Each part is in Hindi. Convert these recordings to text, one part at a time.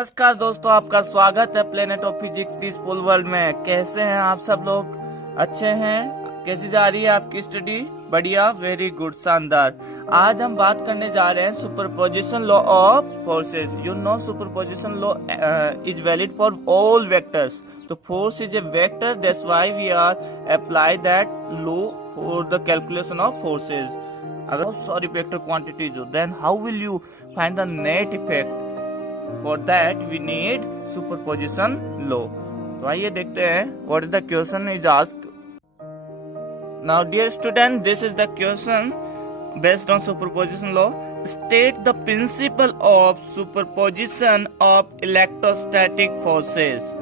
नमस्कार दोस्तों, आपका स्वागत है planet of physics peaceful world में। कैसे हैं आप सब लोग? अच्छे हैं? कैसी जा रही है आपकी स्टडी? बढ़िया, वेरी गुड, शानदार। आज हम बात करने जा रहे हैं superposition law of forces. You know superposition law is valid for all vectors. तो force is a vector, that's why we are apply that law for the calculation of forces. अगर बहुत सारी वेक्टर क्वांटिटीज हो, then how will you find the net effect? For that we need superposition law. तो आइए देखते हैं what is the question is asked. Now dear student, this is the question based on superposition law. State the principle of superposition of electrostatic forces.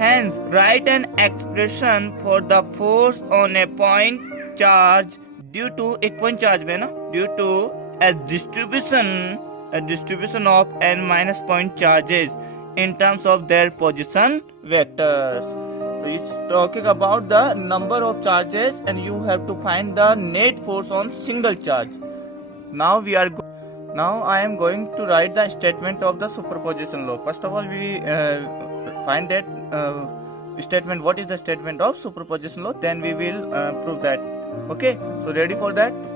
Hence write an expression for the force on a point charge due to एक point charge में ना due to a distribution of n minus point charges in terms of their position vectors. So it's talking about the number of charges and you have to find the net force on single charge. Now I am going to write the statement of the superposition law. First of all, we find that statement. What is the statement of superposition law? Then we will prove that. Okay, so ready for that?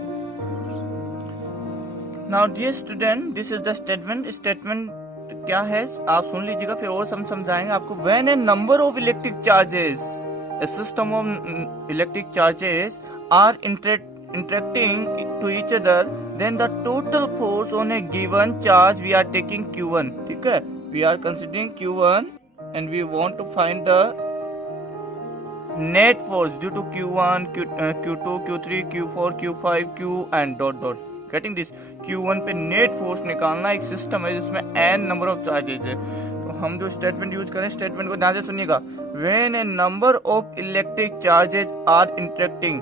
Now dear student, this is the statement. Statement क्या है आप सुन लीजिएगा, फिर और समझाएंगे आपको. When a number of electric charges, a system of electric charges are interacting to each other, then the total force on a given charge we are taking Q1. ठीक है, we are considering Q1 and we want to find the net force due to Q1, Q2, Q3, Q4, Q5, Q and dot. Getting this? Q1 पे नेट फोर्स निकालना. एक सिस्टम है जिसमें n नंबर ऑफ चार्जेज है. तो हम जो स्टेटमेंट यूज करें, स्टेटमेंट को ध्यान से सुनिएगा. When a number of electric charges are interacting,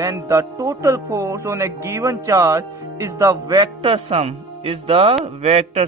then the total force on a given charge is the vector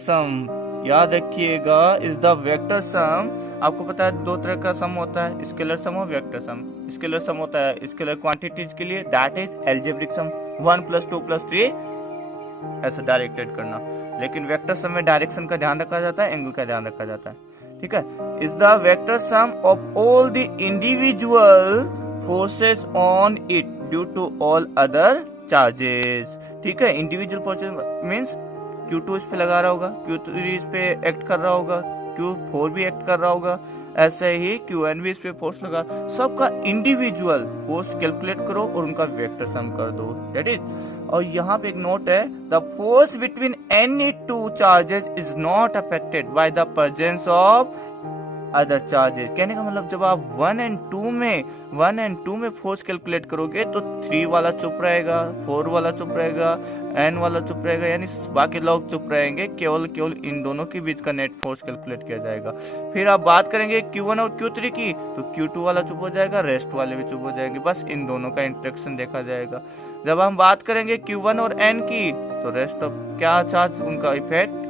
sum. याद रखिएगा, is the vector sum. आपको पता है दो तरह का सम होता है, स्केलर सम और वेक्टर सम. स्केलर सम होता है स्केलर क्वांटिटीज के लिए, दैट इज एल्जेब्रिक सम. 1 + 2 + 3 ऐसे डायरेक्टेड करना. लेकिन वेक्टर सम में डायरेक्शन का ध्यान रखा जाता है, एंगल का ध्यान रखा जाता है. ठीक है. Is the vector sum of all the individual forces on it due to all other charges. ठीक है. इंडिविजुअल फोर्सेस मीन्स Q2 इस पे लगा रहा होगा, Q3 इस पे एक्ट कर रहा होगा, Q4 भी एक्ट कर रहा होगा, ऐसे ही Qn भी इस पे फोर्स लगा. सबका इंडिविजुअल फोर्स कैलकुलेट करो और उनका वेक्टर सम कर दो. That is. और यहाँ पे एक नोट है, the force between any two charges is not affected by the presence of other charges. कहने का मतलब जब आप 1 and 2 में फोर्स कैलकुलेट करोगे तो 3 वाला चुप रहेगा, 4 वाला चुप रहेगा, n वाला चुप रहेगा, यानी बाकी लोग चुप रहेंगे. केवल इन दोनों के बीच का नेट फोर्स कैलकुलेट किया जाएगा. फिर आप बात करेंगे Q1 और Q3 की, तो Q2 वाला चुप हो जाएगा, रेस्ट वाले भी चुप हो जाएंगे. बस इन दोनों का इंटरेक्शन देखा जाएगा. जब हम बात करेंगे Q1 और n की, तो रेस्ट ऑफ क्या चार्ज उनका इफेक्ट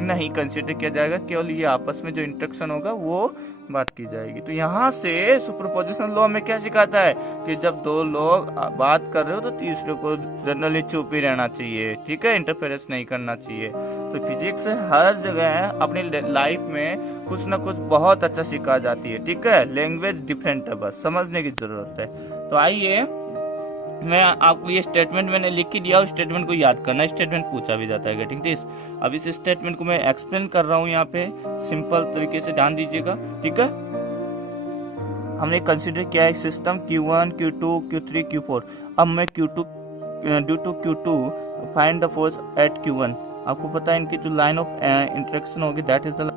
नहीं कंसीडर किया जाएगा. केवल ये आपस में जो इंटरेक्शन होगा वो बात की जाएगी. तो यहाँ से सुपरपोजिशन लॉ में क्या सिखाता है कि जब दो लोग बात कर रहे हो तो तीसरे को जनरली चुप ही रहना चाहिए. ठीक है, इंटरफेरेंस नहीं करना चाहिए. तो फिजिक्स हर जगह अपनी लाइफ में कुछ ना कुछ बहुत अच्छा सिखा जाती है. ठीक है, लैंग्वेज डिफरेंट है, बस समझने की जरूरत है. तो आइए मैं आपको ये स्टेटमेंट मैंने लिख के दिया, उस स्टेटमेंट को याद करना. स्टेटमेंट पूछा भी जाता है. Getting this? अब इस स्टेटमेंट को मैं एक्सप्लेन कर रहा हूँ यहाँ पे सिंपल तरीके से, ध्यान दीजिएगा. ठीक है. हमने कंसीडर किया है system Q1, Q2, Q3, Q4. अब मैं Q2 due to Q2 find the force at Q1. आपको पता है इनकी जो लाइन ऑफ इंटरेक्शन होगी, दैट इज द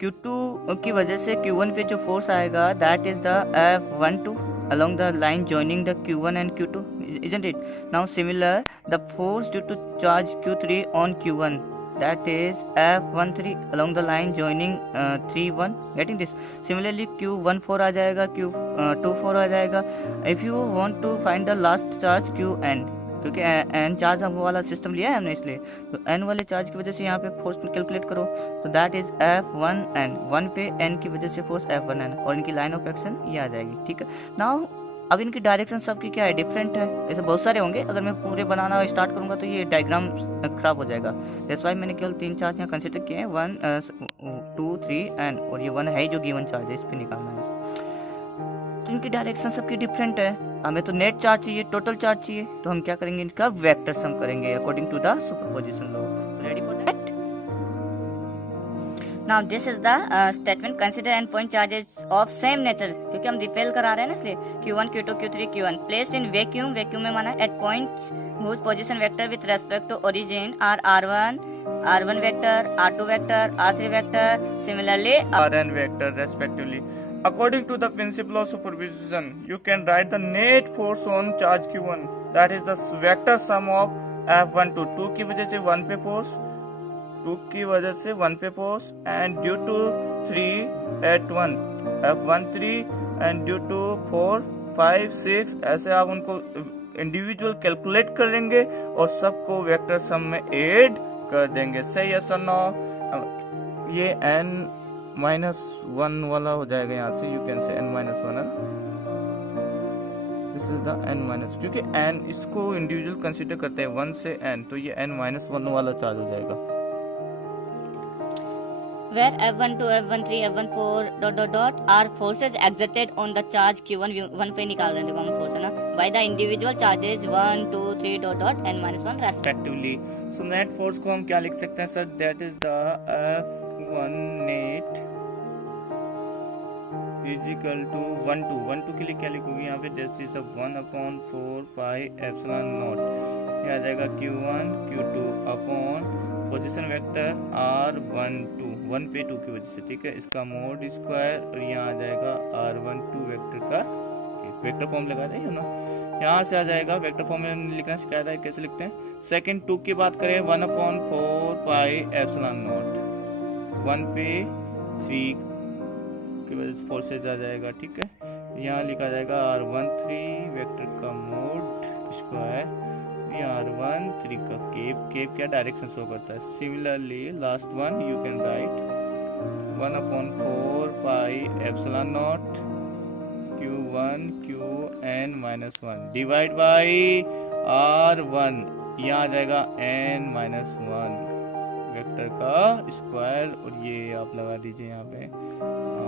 Q2 की वजह से Q1 पे जो फोर्स आएगा, that is the F12 along the line joining the Q1 and Q2, isn't it? Now similar, the force due to charge Q3 on Q1, that is F13 along the line joining 3-1. Getting this? Similarly Q14 आ जाएगा, Q24 आ जाएगा. If you want to find the last charge Qn, क्योंकि n चार्ज हम वाला सिस्टम लिया है हमने, इसलिए तो n वाले चार्ज की वजह से यहाँ पे फोर्स कैलकुलेट करो. तो दैट इज F1n. 1 पे n की वजह से फोर्स F1n, और इनकी लाइन ऑफ एक्शन ये आ जाएगी. ठीक है. नाउ अब इनकी डायरेक्शन सबकी क्या है, डिफरेंट है। ऐसे बहुत सारे होंगे, अगर मैं पूरे बनाना स्टार्ट करूंगा तो ये डायग्राम खराब हो जाएगा। दैट्स व्हाई मैंने केवल 3 चार्ज यहाँ कंसिडर किए हैं, 1 2 3 एंड, और ये 1 है ही जो गिवन चार्ज है, इस पर निकालना है। तो इनकी डायरेक्शन सबकी डिफरेंट है। हमें तो नेट चार्ज चाहिए, टोटल चार्ज चाहिए, तो हम क्या करेंगे, इनका वेक्टर सम करेंगे according to the superposition law. Ready for that? Now this is the statement, consider n point charges of same nature, क्योंकि हम रिपेल करा रहे हैं ना, इसलिए Q1 Q2 Q3 Q1 placed in vacuum, vacuum में माना at points whose position vector with respect to origin are R1 vector, R2 vector, R3 vector, similarly Rn vector respectively. According to the principle of superposition, you can write the net force on charge Q1, that is the vector sum of F1 to 2 की वजह से 1 पे फोर्स, 2 की वजह से 1 पे force, and due to 3 at 1 F1 3 and due to 4 5 6, ऐसे आप उनको इंडिविजुअल कैलकुलेट कर लेंगे और सबको वेक्टर सम में ऐड कर देंगे। सही है सर? नो ये n-1 वाला हो जाएगा, यहाँ से यू कैन से n-1 है, दिस इज द n-, क्योंकि n इसको इंडिविजुअल कंसीडर करते हैं 1 से n, तो ये n-1 वाला चार्ज हो जाएगा। where F1 2 F1 3 F1 4 dot dot dot are forces exerted on the charge Q1, 1 पे निकाल रहे हैं, देखो हम फोर्स है ना, by the individual charges 1 2 3 dot dot n-1 respectively. So net force को हम क्या लिख सकते हैं sir? That is the F1 net is equal to 1 2 के लिए क्या लिखोगे यहाँ पे? This is the 1/4 pi epsilon naught, ये आ जाएगा Q1 Q2 upon position vector R1 2 1 पे 2 की वजह से, ठीक है, इसका मोड स्क्वायर, और यहाँ आ जाएगा R1 2 वेक्टर का वेक्टर फॉर्म लगा रहे हैं ना, यहाँ से आ जाएगा। वेक्टर फॉर्म में लिखना सिखाया था, कैसे लिखते हैं। सेकंड 2 की बात करें, 1/4 पाई एप्सिलॉन नॉट, 1 पे 3 की वजह से फोर्सेज आ जाएगा, ठीक है। यहाँ लिखा जाएगा R1 3 वेक्टर का मोड स्क्वायर, R1 3 का केप क्या डायरेक्शन शो करता है। Similarly last one you can write 1/4 pi epsilon not Q1 Qn-1 divide by R1, यहाँ आ जाएगा n-1 वेक्टर का स्क्वायर, और ये आप लगा दीजिए यहाँ पे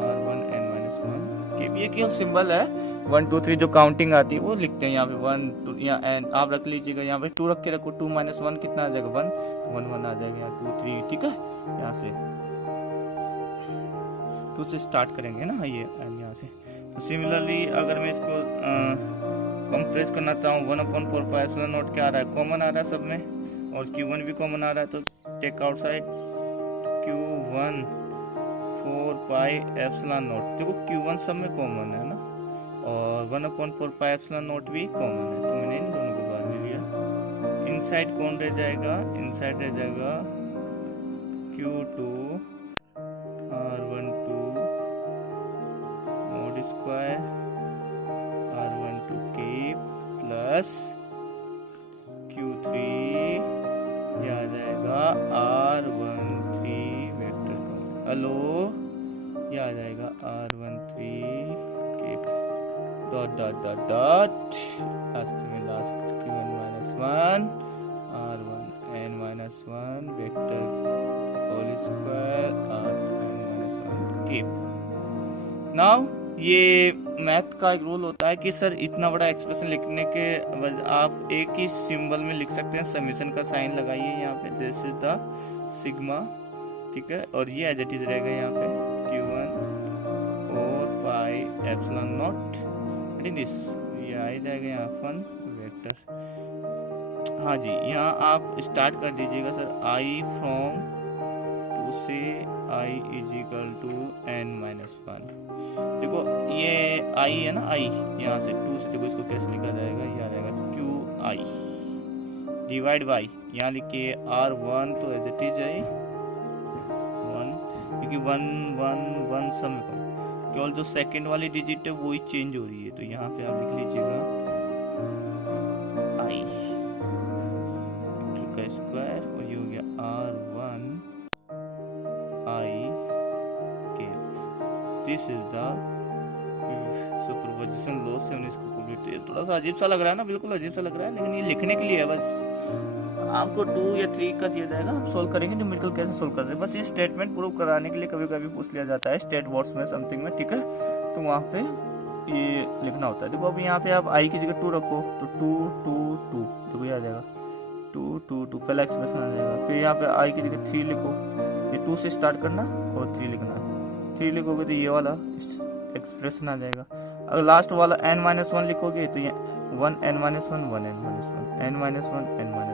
R1 n-1 के ये केवल सिंबल है। 1 2 3 जो काउंटिंग आती है वो लिखते हैं यहाँ पे 1 2, यहाँ एन आप रख लीजिएगा, यहाँ पे 2 रख के रखो, 2 - 1 कितना आ जाएगा 1 1 आ जाएगा, यहाँ 2 3, ठीक है। यहाँ से 2 से स्टार्ट करेंगे ना ये यहाँ से। तो सिमिलरली अगर मैं इसको कंप्रेस करना चाहूँ 1/4 पाई एप्सिलॉन नॉट क्या आ रहा है, कॉमन आ रहा है सब में, और Q1 भी कॉमन आ रहा है, तो take outside Q1 4 pi epsilon naught, देखो Q1 सब में कॉमन है ना, और 1/4 पाई एप्सिलॉन नॉट भी कॉमन है, तो मैंने इन दोनों को बाहर ले लिया। इनसाइड कौन रह जाएगा? इनसाइड रह जाएगा Q2 R1 2 mode square R1 2 के प्लस Q3, यह आ जाएगा R1 3 वेक्टर का, हेलो, यह आ जाएगा R1 3 के dot dot dot dot last में last Q1-1 R1 n-1 vector whole square R1 के। नाउ ये मैथ का एक रूल होता है कि सर इतना बड़ा एक्सप्रेशन लिखने के आप एक ही सिंबल में लिख सकते हैं, समीशन का साइन लगाइए यहाँ पे, दिस इज द सिग्मा, ठीक है, और ये एज इट इज रहेगा यहाँ पे Q1 4 pi epsilon not, this ये आ जाएगा यहाँ 1 वेक्टर। हाँ जी, यहाँ आप स्टार्ट कर दीजिएगा सर I फ्रॉम 2 से I is equal to n-1, देखो ये I है ना, I यहाँ से 2 से, देखो इसको कैसे लिखा जाएगा, ये आ जाएगा QI डिवाइड बाई, यहाँ लिखिए R1 तो एज इट इज है 1, क्योंकि 1 1 1 सब में कम, केवल जो सेकंड वाली डिजिट है वो ही चेंज हो रही है, तो यहाँ पे आप लिख लीजिएगा I का स्क्वायर, और ये हो गया R1 I के, this is the superposition law से हमने इसको कंप्लीट, थोड़ा सा अजीब सा लग रहा है ना, बिल्कुल अजीब सा लग रहा है, लेकिन ये लिखने के लिए है बस। आपको 2 या 3 का दिया जाएगा, आप सोल्व करेंगे न्यूमेरिकल कैसे सोल्व कर सकते हैं, बस ये स्टेटमेंट प्रूव कराने के लिए कभी कभी पूछ लिया जाता है स्टेट वर्ड्स में समथिंग में, ठीक है। तो वहाँ पे ये लिखना होता है। देखो अब यहाँ पे आप आई की जगह 2 रखो तो 2 2 2 देखो ये आ जाएगा 2 2 2, पहला एक्सप्रेशन आ जाएगा। फिर यहाँ पे आई की जगह 3 लिखो, ये 2 से स्टार्ट करना और 3 लिखना है। 3 लिखोगे तो ये वाला एक्सप्रेशन आ जाएगा। अगर लास्ट वाला n-1 लिखोगे तो ये 1 n-1 1 n-1 n-1 n-1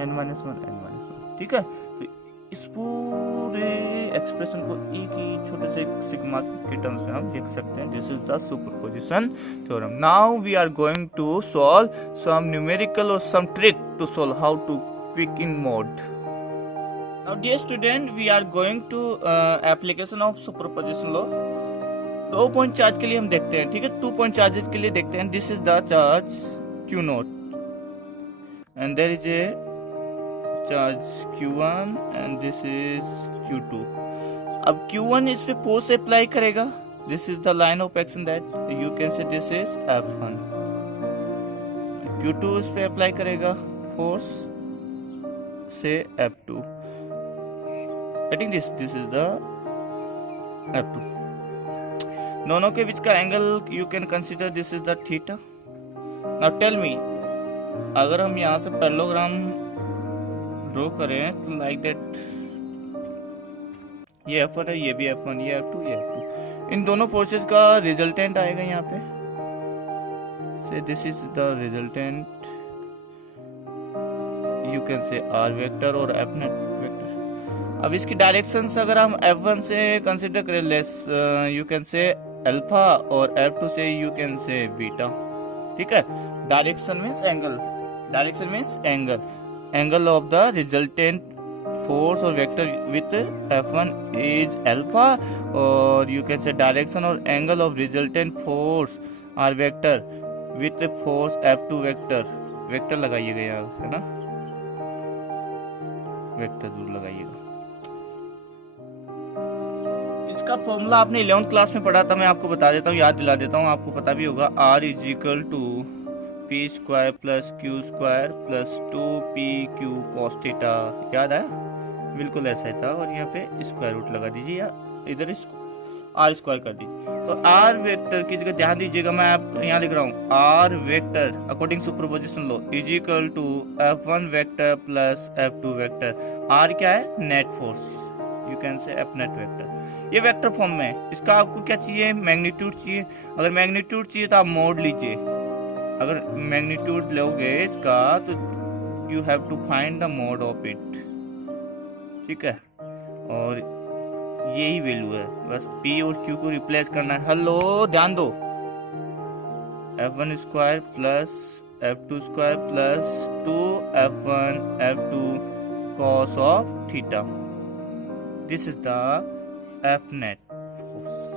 n-1 n-1, ठीक है। तो इस पूरे एक्सप्रेशन को एक ही छोटे से सिग्मा के टर्म्स में हम लिख सकते हैं। This is the superposition theorem. Now we are going to solve some numerical और some trick to solve how to quick in mode. Now dear student, we are going to application of superposition law। 2 point charge के लिए हम देखते हैं, ठीक है। 2 पॉइंट चार्जेस के लिए देखते हैं। This is the charge Q0 and there is a charge Q1 and this is Q2। अब Q1 इस पे फोर्स अप्लाई करेगा, this is the line of action that you can से दिस इज F1। Q2 इस पे अप्लाई करेगा फोर्स से F2। I think this is the F2। दोनों के बीच का angle you can consider this is the theta. Now tell me, अगर हम यहाँ से पैरेललोग्राम ड्रॉ करें तो लाइक दैट, ये F1 है, ये भी F1, ये F2, ये F2, इन दोनों फोर्सेस का रिजल्टेंट आएगा यहाँ पे से this is the resultant, you can say R vector और F नेट वेक्टर। अब इसकी डायरेक्शंस अगर हम F1 से कंसिडर करें लेस, यू कैन से अल्फा, और F2 से यू कैन से बीटा, ठीक है। Direction means angle, direction means angle of the resultant force और vector with F1 is alpha, और यू कैन से डायरेक्शन और angle of resultant force R vector with force F2 vector लगाइएगा यहाँ, है ना, वेक्टर जरूर लगाइएगा। इसका फॉर्मूला आपने 11th क्लास में पढ़ा था, मैं आपको बता देता हूँ, याद दिला देता हूँ, आपको पता भी होगा। R is equal to P square plus Q square plus 2pq cos theta, याद है, बिल्कुल ऐसा ही था। और यहाँ पे स्क्वायर रूट लगा दीजिए या इधर R स्क्वायर कर दीजिए। तो R वेक्टर की जगह ध्यान दीजिएगा, मैं आप यहाँ लिख रहा हूँ R vector according superposition law is equal to F1 vector plus F2 vector. R क्या है, net force, you can say F net vector. ये वेक्टर फॉर्म में है। इसका आपको क्या चाहिए, मैग्नीट्यूड चाहिए। अगर मैग्नीट्यूड चाहिए तो आप मोड लीजिए, अगर मैग्नीट्यूड लोगे इसका तो you have to find the mod of it, ठीक है। और यही वैल्यू है, बस P और Q को रिप्लेस करना है। हेलो ध्यान दो, F1 square plus F2 square plus 2F1 F2 cos of theta, this is the F net force.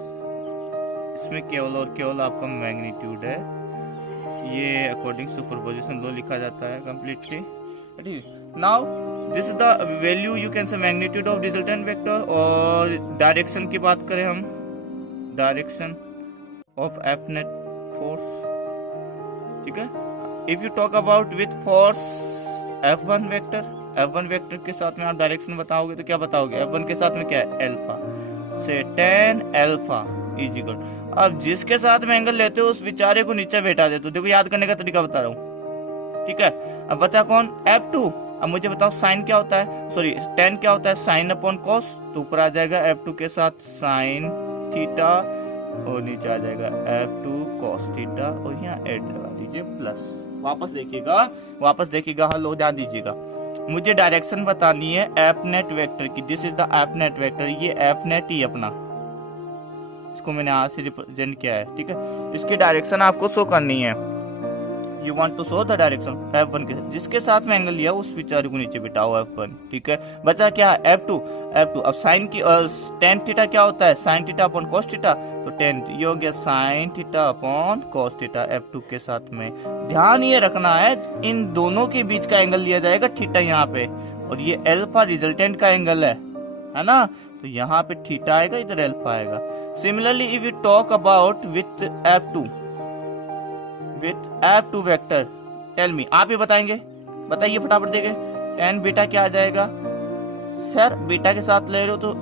इसमें केवल और केवल आपका मैग्नीट्यूड है, ये अकॉर्डिंग सुपरपोजिशन लॉ लिखा जाता है completely. Now this is the value, you can से मैग्नीट्यूड ऑफ रिजल्टेंट वेक्टर। और डायरेक्शन की बात करें हम, direction of F net force, ठीक है। If you talk about with force F1 vector के साथ में आप डायरेक्शन बताओगे तो क्या बताओगे, F1 के साथ में क्या है, अल्फा से tan अल्फा इज इक्वल। अब जिसके साथ में एंगल लेते हो उस बेचारे को नीचे बैठा देते हो। देखो याद करने का तरीका बता रहा हूँ, ठीक है। अब बचा कौन, F2। अब मुझे बताओ साइन क्या होता है, सॉरी tan क्या होता है, साइन अपॉन कॉस, तो ऊपर आ जाएगा F2 के साथ साइन थीटा और नीचे आ जाएगा F2 cos थीटा, और यहाँ ऐड लगा दीजिए प्लस। वापस देखिएगा, हेलो ध्यान दीजिएगा, मुझे डायरेक्शन बतानी है F नेट वेक्टर की। This is the F net vector, ये F नेट ही अपना, इसको मैंने R से रिप्रेजेंट किया है, ठीक है। इसकी डायरेक्शन आपको शो करनी है, you want to show the direction F1 के, जिसके साथ में एंगल लिया उस विचार को नीचे बिठाओ F1, ठीक है। बचा क्या है, F2। अब साइन की tan थीटा क्या होता है, sine theta upon cos theta, तो tan ये हो गया sine theta upon cos theta F2 के साथ में। ध्यान ये रखना है, इन दोनों के बीच का एंगल लिया जाएगा थीटा यहाँ पे, और ये अल्फा रिजल्टेंट का एंगल है ना। तो यहाँ पे थीटा आएगा, इधर अल्फा आएगा। Similarly if you talk about with F2 vector, tell me, आप ही बताएंगे, बताइए फटाफट देंगे। tan बीटा क्या आ जाएगा? सर बीटा के साथ ले रहे हो तो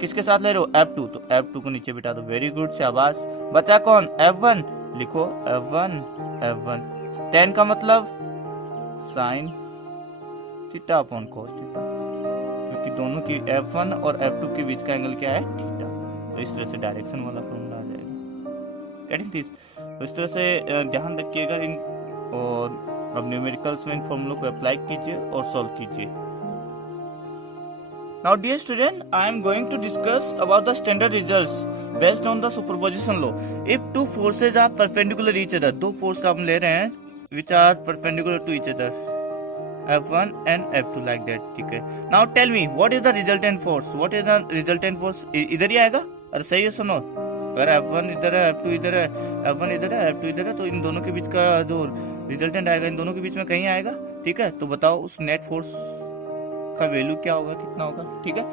किसके साथ ले रहे हो? F2, तो F2 को नीचे बिठा दो। वेरी गुड, शाबाश। बचा कौन? F1, लिखो F1। tan का मतलब sine theta upon cos theta, क्योंकि दोनों की F1 और F2 के बीच का एंगल क्या है? थीटा। तो इस तरह से डायरेक्शन वाला फॉर्मूला आ जाएगा। Getting this? तो इस तरह से ध्यान रखिएगा इन, और अब न्यूमेरिकल्स में इन फॉर्मूलों को अप्लाई कीजिए और सॉल्व कीजिए। Now dear student, I am going to discuss about the standard results based on the superposition law. If two forces are perpendicular each other, दो फोर्स हम ले रहे हैं which are perpendicular to each other, F1 and F2 like that, ठीक है। Now tell me what is the resultant force? What is the resultant force? इधर ही आएगा। अरे सही है, सुनो, अगर F1 इधर है, F2 इधर है, F1 इधर है, F2 इधर है, तो इन दोनों के बीच का जो रिजल्टेंट आएगा, इन दोनों के बीच में कहीं आएगा, ठीक है। तो बताओ उस नेट फोर्स का वैल्यू क्या होगा, कितना होगा, ठीक है।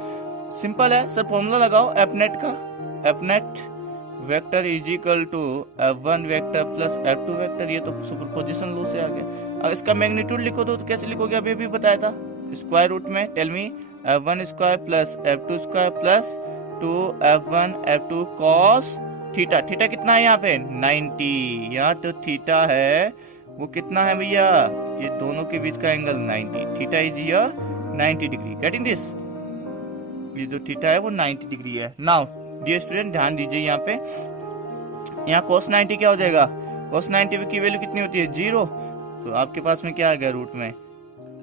सिंपल है सर, फॉर्मूला लगाओ एफ नेट का। F net vector is equal to F1 vector plus F2 vector, ये तो सुपरपोजिशन लॉ से आ गया। अब इसका मैग्नीट्यूड लिखो तो कैसे लिखोगे? अभी भी बताया था, स्क्वायर रूट में। Tell me, F1 square plus F2 square plus 2F1 F2 cos theta. Theta कितना है यहाँ पे? 90। यहाँ तो थीटा है वो कितना है भैया? ये दोनों के बीच का angle 90। Theta is here 90 degree. Getting this? ये जो थीटा है वो 90 डिग्री है। नाउ डियर स्टूडेंट ध्यान दीजिए, यहाँ पे यहाँ cos 90 क्या हो जाएगा? cos 90 की वैल्यू कितनी होती है? 0। तो आपके पास में क्या आ गया रूट में?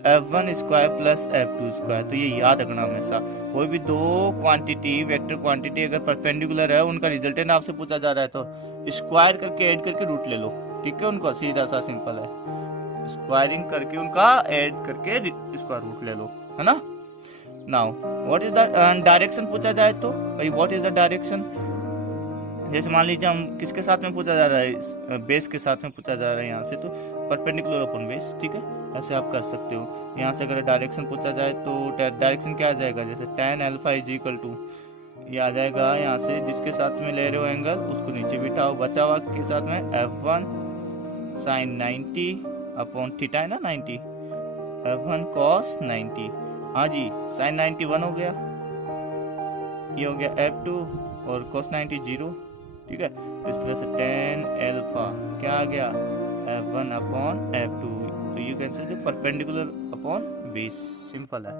F1 square plus F2 square. तो ये याद रखना हमेशा, कोई भी दो क्वांटिटी, वेक्टर क्वांटिटी अगर परपेंडिकुलर है, उनका रिजल्टेंट आपसे पूछा जा रहा है, तो स्क्वायर करके ऐड करके रूट ले लो, ठीक है। उनका सीधा सा सिंपल है, स्क्वायरिंग करके उनका ऐड करके स्क्वायर रूट ले लो, है ना। Now what is the direction पूछा जाए तो भाई, व्हाट इज द डायरेक्शन? जैसे मान लीजिए हम किसके साथ में पूछा जा रहा है? बेस के साथ में पूछा जा रहा है यहाँ से, तो परपेंडिकुलर अपॉन बेस, ठीक है। ऐसे आप कर सकते हो। यहाँ से अगर डायरेक्शन पूछा जाए तो डायरेक्शन क्या आ जाएगा? जैसे tan alpha is equal to, ये आ जाएगा यहाँ से, जिसके साथ में ले रहे हो एंगल उसको नीचे बिठाओ, बचा हुआ के साथ में F1 साइन 90 अपॉन थीटा है ना 90, F1 cos 90। हाँ जी, साइन 91 हो गया, ये हो गया F2 और cos 90 0, ठीक है। इस तरह से tan अल्फा क्या आ गया? F1 upon F2। तो यू कैन से परपेंडिकुलर अपॉन बेस, सिंपल है,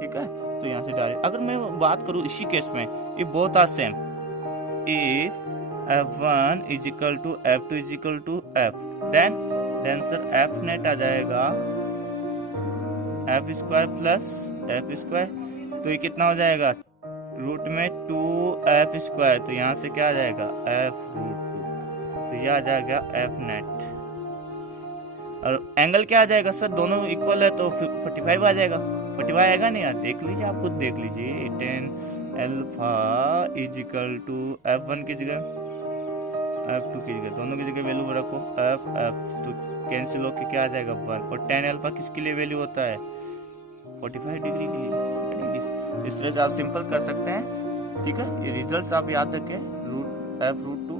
ठीक है। तो यहाँ से डायरेक्ट अगर मैं बात करूँ इसी केस में, if both are same, if F1 is equal to F2 is equal to F, then sir F net आ जाएगा F square plus F square. तो ये कितना हो जाएगा? रूट में 2F स्क्वायर, तो यहाँ से क्या आ जाएगा? F root 2। तो ये आ जाएगा F नेट। और एंगल क्या आ जाएगा सर? दोनों इक्वल है तो 45 आ जाएगा। 45 आएगा नहीं यार, देख लीजिए, आप खुद देख लीजिए। tan alpha is equal to F1 की जगह F2 की जगह, दोनों की जगह वैल्यू रखो F तो कैंसिल होके क्या आ जाएगा? 1। और tan अल्फा किसके लिए वैल्यू होता है? 45 डिग्री के लिए। इस तरह से आप सिंपल कर सकते हैं, ठीक है। ये रिजल्ट्स आप याद रखें, F रूट 2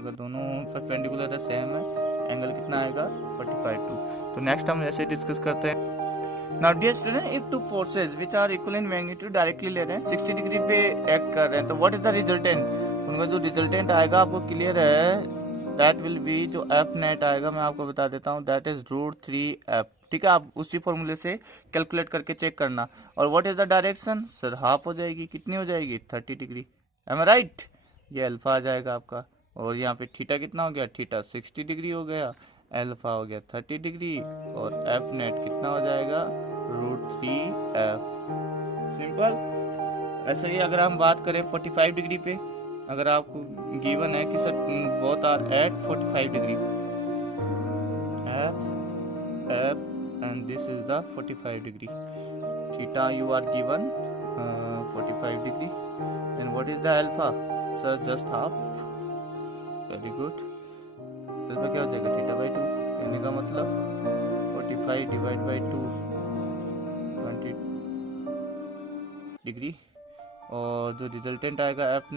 अगर दोनों परपेंडिकुलर है, सेम है, एंगल कितना आएगा? 45 2। तो नेक्स्ट हम ऐसे डिस्कस करते हैं। Now dear student, if two forces which are equal in magnitude directly ले रहे हैं, 60 डिग्री पे एक्ट कर रहे हैं, तो व्हाट इज द रिजल्टेंट? उनका जो रिजल्टेंट आएगा आपको क्लियर है, दैट विल बी जो F नेट आएगा, मैं आपको बता देता हूँ, दैट इज रूट 3F, ठीक है। आप उसी फॉर्मूले से कैलकुलेट करके चेक करना। और what is the direction? Sir half हो जाएगी, कितनी हो जाएगी? 30 डिग्री, एम आई राइट? ये अल्फा आ जाएगा आपका। और यहाँ पे थीटा कितना हो गया? थीटा 60 डिग्री हो गया, अल्फा हो गया 30 डिग्री, और एफ नेट कितना हो जाएगा? Root 3F। सिंपल। ऐसे ही अगर हम बात करें 45 डिग्री पे, अगर आपको गिवन है कि sir both are at 45 degree, F and this is the 45 degree, theta you are given 45 degree, and what is the alpha? Sir just half, very good। Alpha क्या हो जाएगा? थीटा बाई 2, कहने का मतलब 45 डिवाइड बाई 2 20 डिग्री। और जो रिजल्टेंट आएगा एफ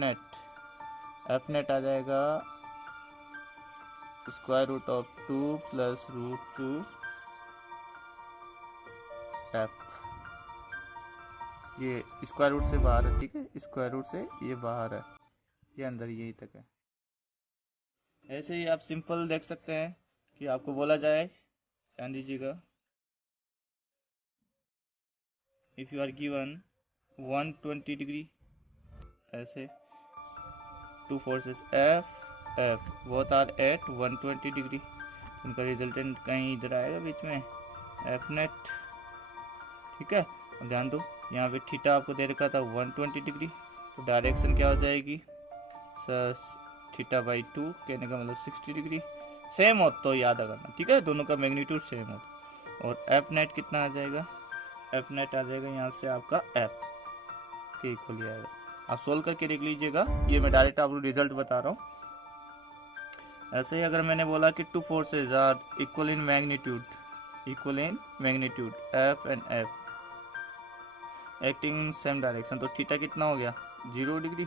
नेट आ जाएगा स्क्वायर रूट ऑफ 2 प्लस रूट 2 एफ। ये स्क्वायर रूट से बाहर है, ठीक है, स्क्वायर रूट से ये बाहर है, ये अंदर यही तक है। ऐसे ही आप सिंपल देख सकते हैं कि आपको बोला जाए, ध्यान दीजिएगा, if you are given 120 degree, ऐसे two forces F both are at 120 degree, उनका रिजल्टेंट कहीं इधर आएगा बीच में, एफ नेट, ठीक है। और ध्यान दो यहाँ पे थीटा आपको दे रखा था 120 डिग्री, तो डायरेक्शन क्या हो जाएगी, थीटा बाई 2, कहने का मतलब 60 डिग्री। सेम हो तो याद करना, ठीक है, दोनों का मैग्नीट्यूड सेम हो। और एफ नेट कितना आ जाएगा, एफ नेट आ जाएगा यहाँ से आपका एफ के इक्वल ही आएगा। आप सोल्व करके देख लीजिएगा, ये मैं डायरेक्ट आपको रिजल्ट बता रहा हूँ। ऐसे ही अगर मैंने बोला कि two forces are equal in magnitude F and F acting in same direction, तो थीटा कितना हो गया 0 डिग्री।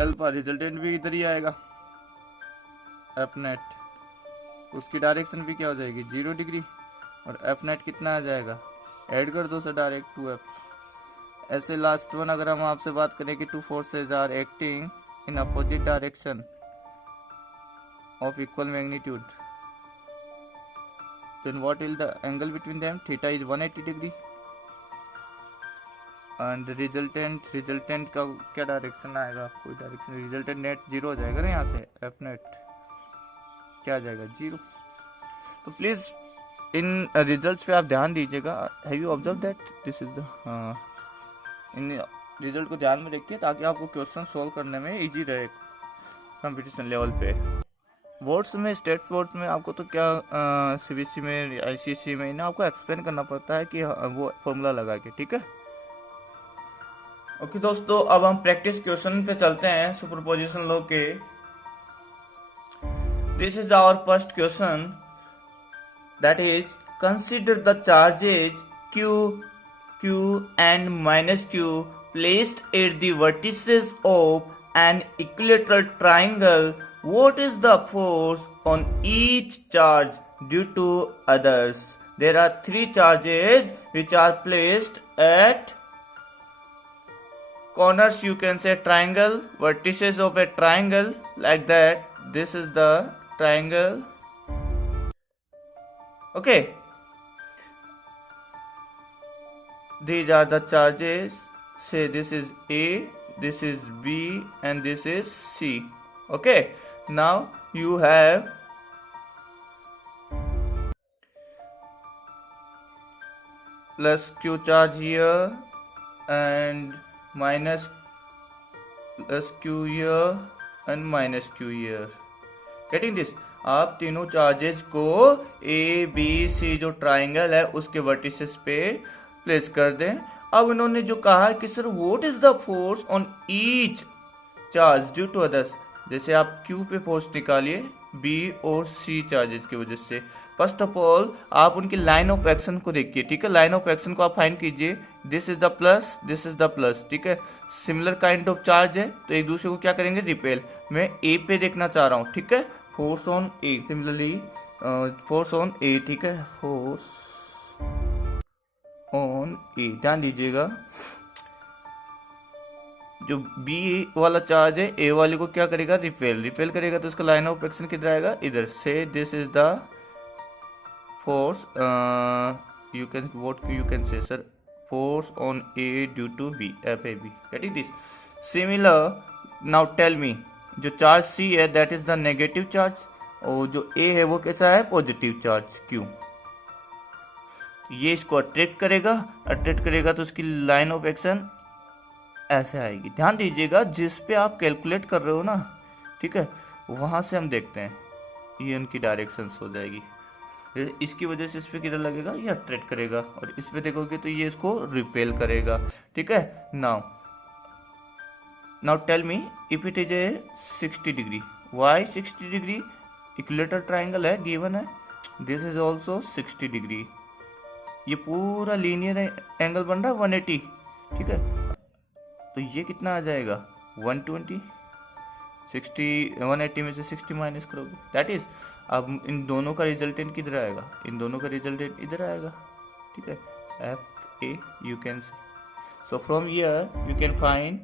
अल्फा रिजल्टेंट भी इधर ही आएगा, एफ नेट, उसकी डायरेक्शन भी क्या हो जाएगी 0 डिग्री, और एफ नेट कितना आ जाएगा, ऐड कर दो सर डायरेक्ट 2f। ऐसे लास्ट वन अगर हम आपसे बात करें कि two forces are acting in opposite direction of equal magnitude, then what will the angle between them, theta is 180 degree, and resultant का क्या डायरेक्शन आएगा, कोई डायरेक्शन, रिजल्टेंट नेट 0 हो जाएगा ना, यहाँ से एफ नेट क्या आ जाएगा 0। तो प्लीज इन रिजल्ट्स पे आप ध्यान दीजिएगा, have you observe that this is the, in result को ध्यान में रखिए ताकि आपको क्वेश्चन सोल्व करने में इजी रहे कंपटीशन लेवल पे। बोर्ड्स में, स्टेट बोर्ड्स में आपको तो क्या सीबीएसई में, आईसीएसई में ना आपको एक्सप्लेन करना पड़ता है कि वो फॉर्मूला लगा के, ठीक है। ओके दोस्तों, अब हम प्रैक्टिस क्वेश्चन पे चलते हैं सुपरपोजिशन लॉ के। This is our first question, that is consider the charges q and minus q placed at the vertices of an equilateral triangle. What is the force on each charge due to others? There are 3 charges which are placed at corners, you can say triangle, vertices of a triangle like that. This is the triangle, okay. These are the charges, say this is A, this is B and this is C, okay. Now you have plus Q charge here and minus plus Q here and minus Q here, getting this। आप तीनों चार्जेस को ए बी सी जो ट्राइंगल है उसके वर्टिसेस पे प्लेस कर दें। अब इन्होंने जो कहा है कि sir what is the force on each charge due to others, जैसे आप Q पे फोर्स निकालिए B और C चार्जेस की वजह से। फर्स्ट ऑफ ऑल आप उनकी लाइन ऑफ एक्शन को देखिए, ठीक है, लाइन ऑफ एक्शन को आप फाइंड कीजिए। This is the plus, this is the plus, ठीक है, सिमिलर काइंड ऑफ चार्ज है तो एक दूसरे को क्या करेंगे, रिपेल। मैं A पे देखना चाह रहा हूँ, ठीक है, force on A, similarly force on A, ठीक है, फोर्स ऑन A। ध्यान दीजिएगा जो B वाला चार्ज है A वाले को क्या करेगा, रिपेल करेगा, तो इसका लाइन ऑफ एक्शन किधर आएगा, इधर से। This is the force, you can say sir force on A due to B, FAB, getting this. Similar, now tell me, जो चार्ज C है that is the negative charge और जो A है वो कैसा है, पॉजिटिव चार्ज Q। ये इसको अट्रैक्ट करेगा तो उसकी लाइन ऑफ एक्शन ऐसे आएगी। ध्यान दीजिएगा जिस पे आप कैलकुलेट कर रहे हो ना, ठीक है, वहां से हम देखते हैं ये उनकी डायरेक्शंस हो जाएगी। इसकी वजह से इस पे किधर लगेगा, ये अट्रैक्ट करेगा, और इस पे देखोगे तो ये इसको रिपेल करेगा, ठीक है। Now tell me if it is a 60 degree, why 60 degree, equilateral triangle है, गिवन है, दिस इज ऑल्सो 60 डिग्री, ये पूरा लीनियर एंगल बन रहा है 180, ठीक है। तो ये कितना आ जाएगा 120, 60, 180 में से 60 माइनस करोगे, दैट इज, अब इन दोनों का रिजल्टेंट किधर आएगा, इन दोनों का रिजल्टेंट इधर आएगा, ठीक है, F A you can say, so from here you can find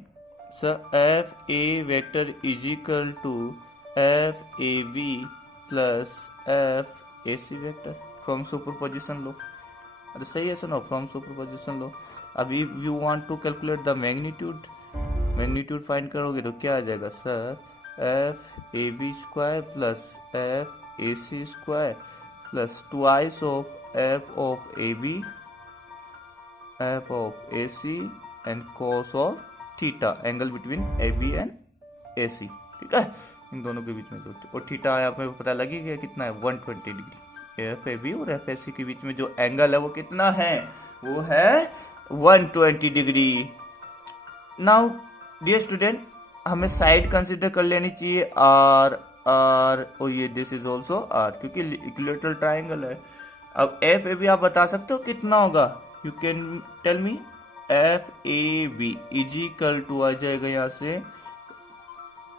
sir F A vector is equal to F A B plus F A C vector from superposition law. अरे सही है सुनो, फ्रॉम सुपरपोजिशन लो। अभी you want to calculate the magnitude, magnitude find करोगे तो क्या आ जाएगा sir, F A B square plus F A C square plus twice of A B F of A C and cos of theta, angle between A B and A C, ठीक है, इन दोनों के बीच में जो, और थीटा यहाँ पे पता लगी गया कितना है 120 डिग्री, एफ ए बी और एफ ए सी के बीच में जो एंगल है वो कितना है, वो है 120 डिग्री। नाउ डियर स्टूडेंट, हमें साइड कंसिडर कर लेनी चाहिए आर आर, और ये दिस इज ऑल्सो आर, क्योंकि इक्विलेटरल ट्राइंगल है। अब एफ ए बी आप बता सकते हो कितना होगा, you can tell me, F A B is equal to आ जाएगा यहाँ से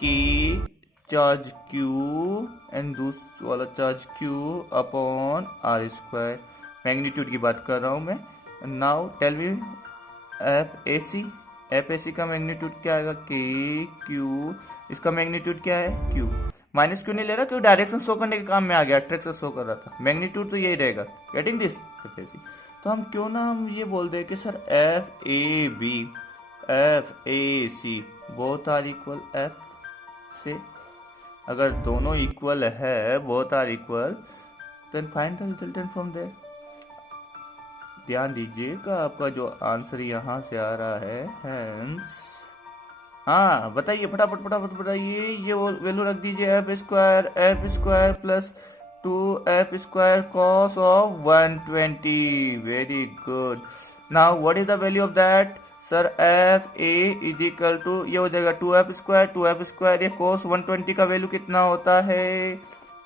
कि चार्ज क्यू एंड दूसरा वाला charge Q upon R square, magnitude की बात कर रहा हूँ मैं। Now tell me F A C, F A C का मैग्नीट्यूड क्या आएगा, के क्यू, इसका मैग्नीट्यूड क्या है क्यू, माइनस क्यू नहीं ले रहा क्यों, डायरेक्शन शो करने के काम में आ गया, ट्रिक शो कर रहा था, मैग्नीट्यूड तो यही रहेगा, getting this F A C. तो हम क्यों ना हम ये बोल दें कि sir F A B F A C both are equal F से, अगर दोनों इक्वल है, both are equal, then find the resultant from there. ध्यान दीजिएगा आपका जो आंसर यहाँ से आ रहा है, हेंस, हाँ बताइए फटाफट फटाफट बताइए, ये वैल्यू रख दीजिए F square plus 2f square cos of 120, very good. Now what is the value of that, sir F A is equal to, ये हो जाएगा 2f स्क्वायर, ये cos 120 का वैल्यू कितना होता है,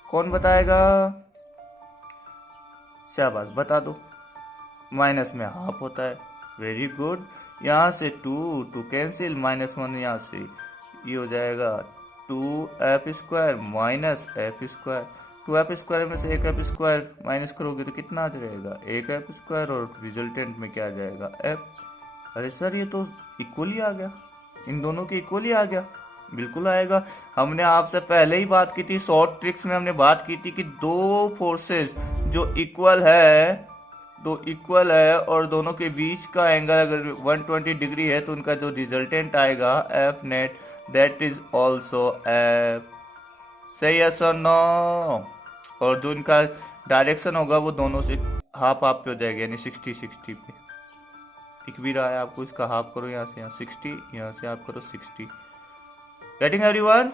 कौन बताएगा, शाबाश बता दो, माइनस में हाफ होता है, वेरी गुड। यहाँ से 2 कैंसिल, -1 यहाँ से, ये हो जाएगा 2f square minus F square, 2f square में से एक एफ स्क्वायर माइनस करोगे तो कितना आ जाएगा, एक एफ स्क्वायर, और रिजल्टेंट में क्या आ जाएगा एफ। अरे सर ये तो इक्वली आ गया, इन दोनों के इक्वली आ गया, बिल्कुल आएगा। हमने आपसे पहले ही बात की थी, शॉर्ट ट्रिक्स में हमने बात की थी कि दो फोर्सेस जो इक्वल है और दोनों के बीच का एंगल अगर 120 डिग्री है तो उनका जो रिजल्टेंट आएगा F net, that is also F, सही है सर नो, और जो इनका डायरेक्शन होगा वो दोनों से हाफ हाफ पे हो जाएगा, यानी 60 पे दिख भी रहा है आपको, इसका हाफ करो यहाँ से, यहाँ 60, यहाँ से आप करो 60, गेटिंग एवरीवन,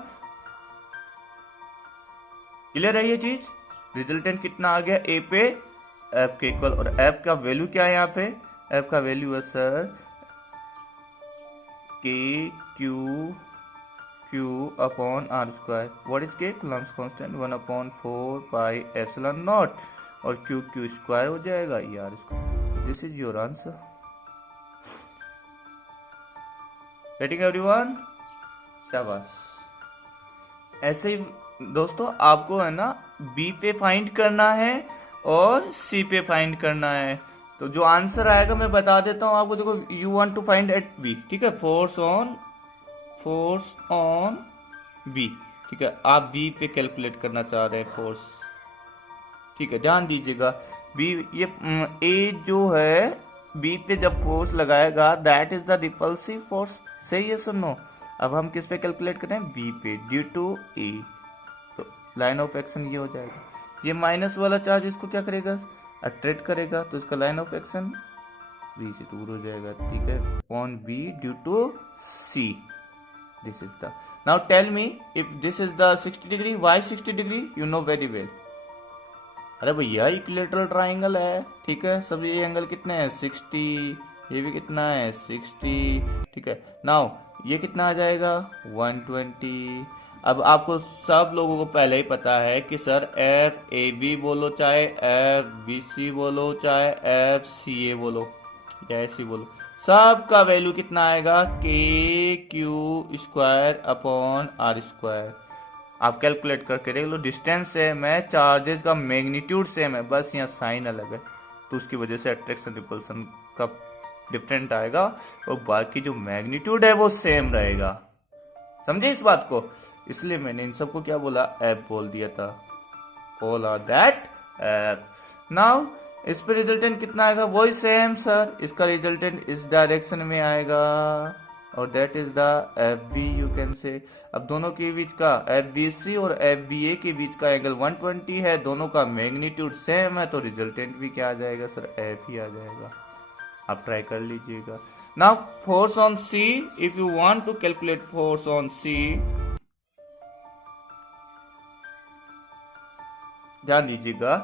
क्लियर है ये चीज। रिजल्टेंट कितना आ गया ए पे एफ के इक्वल, और एफ का वैल्यू क्या है यहाँ पे, एफ का वैल्यू है sir K Q upon R square, what is K, Coulomb's constant 1/4 pi epsilon naught, और क्यू स्क्वायर हो जाएगा ये R square, this is your answer, getting everyone, शाबाश। ऐसे ही दोस्तों आपको है ना बी पे फाइंड करना है और सी पे फाइंड करना है, तो जो आंसर आएगा मैं बता देता हूं आपको, देखो you want to find at B, ठीक है, फोर्स ऑन बी, ठीक है, आप बी पे कैलकुलेट करना चाह रहे हैं फोर्स, ठीक है, ध्यान दीजिएगा, बी ये ए जो है बी पे जब फोर्स लगाएगा that is the repulsive force, सही है सुनो। अब हम किस पे कैलकुलेट करें, वी पे, ड्यू टू ए, तो लाइन ऑफ एक्शन ये हो जाएगा, ये माइनस वाला चार्ज इसको क्या करेगा, अट्रैक्ट करेगा, तो इसका लाइन ऑफ एक्शन वी से दूर हो जाएगा, ठीक है, on B due to C, this is the, now tell me if this is the 60 degree, why 60 degree, you know very well, अरे भैया इक्विलेटरल ट्राइंगल है, ठीक है, सब ये एंगल कितने हैं 60, ये भी कितना है 60, ठीक है, नाउ ये कितना आ जाएगा 120। अब आपको सब लोगों को पहले ही पता है कि सर एफ ए बी बोलो चाहे एफ बी सी बोलो चाहे एफ सी ए बोलो या ऐसी बोलो, सबका वैल्यू कितना आएगा, K Q square upon R square. आप कैलकुलेट करके देख लो, डिस्टेंस सेम है, चार्जेस का मैग्नीट्यूड सेम है, बस यहाँ साइन अलग है, तो उसकी वजह से अट्रैक्शन रिपल्सन का डिफरेंट आएगा, और बाकी जो मैग्नीट्यूड है वो सेम रहेगा। समझे इस बात को? इसलिए मैंने इन सबको क्या बोला, एफ बोल दिया था, all are that F. Now इस पे रिजल्टेंट कितना आएगा, वही सेम सर, इसका रिजल्टेंट इस डायरेक्शन में आएगा, और that is the F B you can say. अब दोनों के बीच का एफ बी सी और एफ बी ए के बीच का एंगल 120 है, दोनों का मैग्नीट्यूड सेम है, तो रिजल्टेंट भी क्या आ जाएगा सर, एफ ही आ जाएगा। आप ट्राई कर लीजिएगा। Now force on C, if you want to calculate force on C, ध्यान दीजिएगा,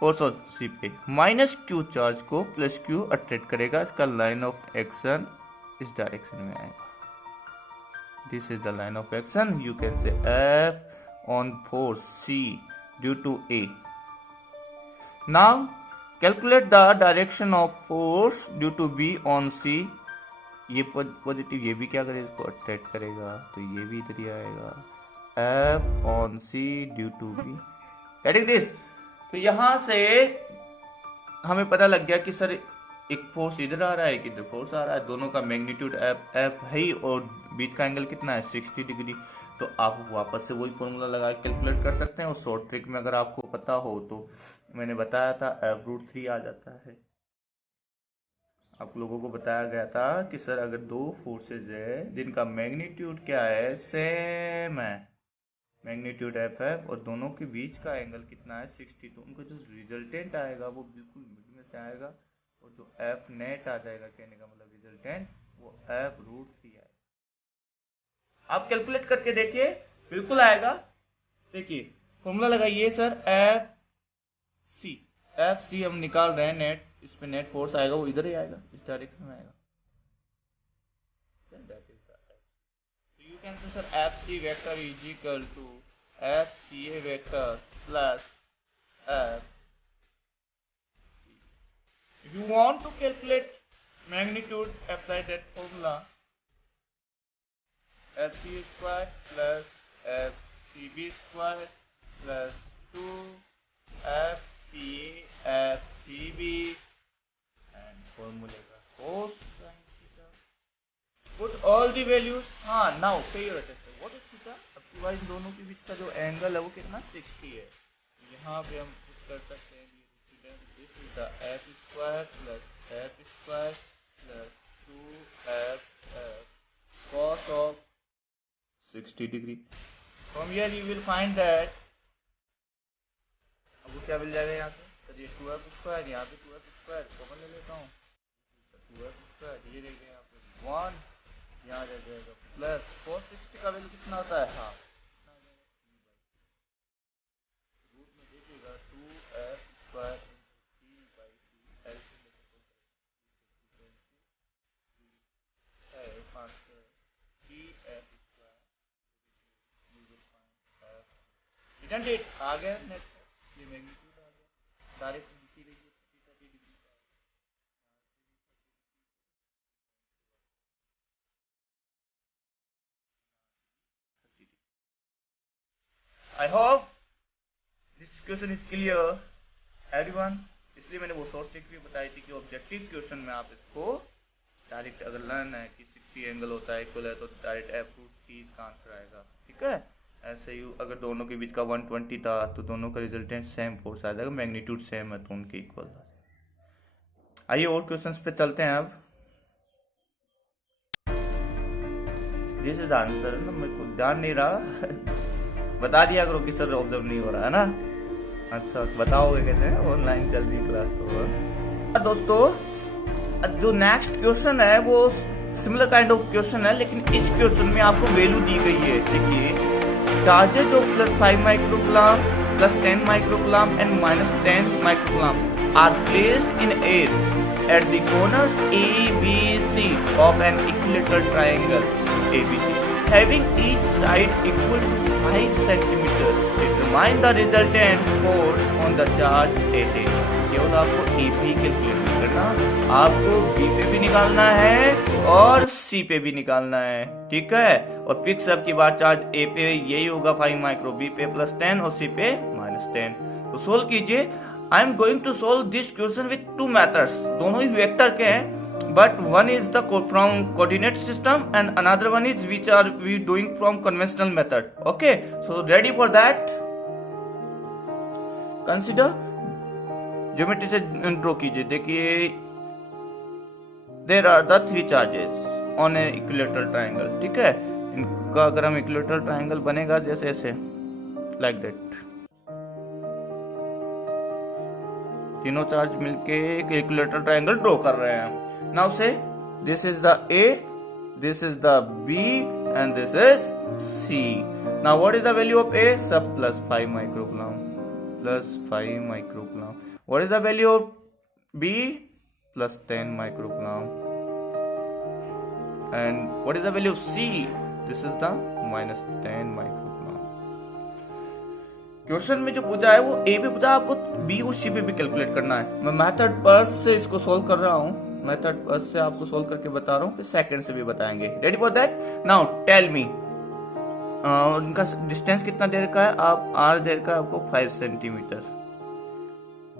फोर्स ऑन सी पे माइनस क्यू चार्ज को प्लस क्यू अट्रैक्ट करेगा, इसका लाइन ऑफ एक्शन इस डायरेक्शन में आएगा, this is the line of action, you can say F on force C due to A. Now calculate the direction of force due to B on C, ये पॉजिटिव, ये भी क्या करेगा, इसको अट्रैक्ट करेगा, तो ये भी इधर ही आएगा, F on C due to B, getting this. तो यहां से हमें पता लग गया कि सर एक फोर्स इधर आ रहा है, किधर फोर्स आ रहा है, दोनों का मैग्नीट्यूड एफ एफ है, और बीच का एंगल कितना है, 60 डिग्री। तो आप वापस से वही फॉर्मूला लगा के कैलकुलेट कर सकते हैं, और शॉर्ट ट्रिक में अगर आपको पता हो तो मैंने बताया था f√3 आ जाता है। आप लोगों को बताया गया था कि सर अगर दो फोर्सेज है जिनका मैग्नीट्यूड क्या है, सेम है, मैग्नीट्यूड एफ है, और दोनों के बीच का एंगल कितना है, 60, तो उनका जो रिजल्टेंट आएगा वो बिल्कुल मिड में से आएगा, और जो एफ नेट आ जाएगा, कहने का मतलब रिजल्टेंट, वो f√3 आएगा। आप कैलकुलेट करके देखिए, बिल्कुल आएगा। देखिए फॉर्मूला लगाइए सर, एफ सी हम निकाल रहे हैं, नेट, इस पे नेट फोर्स आएगा, वो इधर ही आएगा, इस डायरेक्शन में आएगा, so you can say sir FC vector is equal to FCA vector plus F. If you want to calculate magnitude, apply that formula, FCA square plus FCB square plus 2 FCA FCB, and formula का cos sin theta. Put all the values. हाँ, now pay your attention. What is theta? अब की बार इन दोनों के बीच का जो एंगल है वो कितना, 60 है। यहाँ पे हम पुट कर सकते हैं this is the F square plus F square plus 2f cos of 60 degree. From here you will find that, अब वो क्या मिल जाएगा यहाँ से, सर ये 2f स्क्वायर, यहाँ पे 2f स्क्वायर कॉमन ले लेता हूँ, 2f स्क्वायर ये रह गया यहाँ पे 1, यहाँ रह जाएगा प्लस cos 60 का वैल्यू कितना होता है, हाँ रूट में देखिएगा 2f स्क्वायर 3/2 L है 5 3f square, you will find f, इधर डेट आ गया नेट, ये मैग्नीट्यूड आ गया, डायरेक्शन दिखी रही है 30 डिग्री का। I hope this question is clear everyone। इसलिए मैंने वो शॉर्ट ट्रिक भी बताई थी कि ऑब्जेक्टिव क्वेश्चन में आप इसको डायरेक्ट अगर लर्न है कि 60 एंगल होता है इक्वल है, तो डायरेक्ट f√3 इसका आंसर आएगा, ठीक है। ऐसे ही अगर दोनो't के बीच का 120 था तो दोनों का रिजल्टेंट सेम फोर्स आ जाएगा, मैग्नीट्यूड सेम है तो उनके इक्वल। आइए और क्वेश्चंस पे चलते हैं। अब दिस इज आंसर ना, मेरे को ध्यान नहीं रहा बता दिया करो कि सर ऑब्जर्व नहीं हो रहा है ना। अच्छा बताओगे कैसे, ऑनलाइन चल रही क्लास तो। दोस्तों जो नेक्स्ट क्वेश्चन है वो सिमिलर काइंड ऑफ क्वेश्चन है, लेकिन इस क्वेश्चन में आपको वैल्यू दी गई है। देखिए charges of +5 microcoulomb, +10 microcoulomb and -10 microcoulomb are placed in air at the corners A, B, C of an equilateral triangle ABC, having each side equal to 5 cm. Determine the resultant force on the charge at A. केवल आपको ए पे ही कैलकुलेट नहीं करना, आपको बी पे भी निकालना है और सी पे भी निकालना है, ठीक है। और पिक्स अप की बात चार्ज ए पे यही होगा 5 माइक्रो, बी पे +10 और सी पे -10। तो सोल्व कीजिए। I am going to solve this question with 2 methods, दोनों ही वेक्टर के हैं, but one is the from coordinate system and another one is which are we doing from conventional method. Okay, so ready for that? Consider geometry से ड्रॉ कीजिए। देखिए there are the 3 charges on a equilateral triangle, ठीक है। इनका अगर हम equilateral triangle बनेगा जैसे ऐसे like that, तीनों चार्ज मिलके एक इक्विलेटरल ट्रायंगल ड्रॉ कर रहे हैं। Now say this is the A, this is the B and this is C. Now what is the value of A? सब +5 microcoulomb, +5 microcoulomb. What is the value of B? +10 microcoulomb. And what is the value of C? This is the -10 microcoulomb. Question में जो पूछा है वो ए पे पूछा, आपको बी और सी पे भी कैलकुलेट करना है। मैं मेथड फर्स्ट से इसको सोल्व कर रहा हूँ, मेथड फर्स्ट से आपको सोल्व करके बता रहा हूँ, फिर सेकंड से भी बताएंगे। Ready for that? Now tell me, इनका डिस्टेंस कितना देर का है? आप आर देर का आपको 5 centimetre.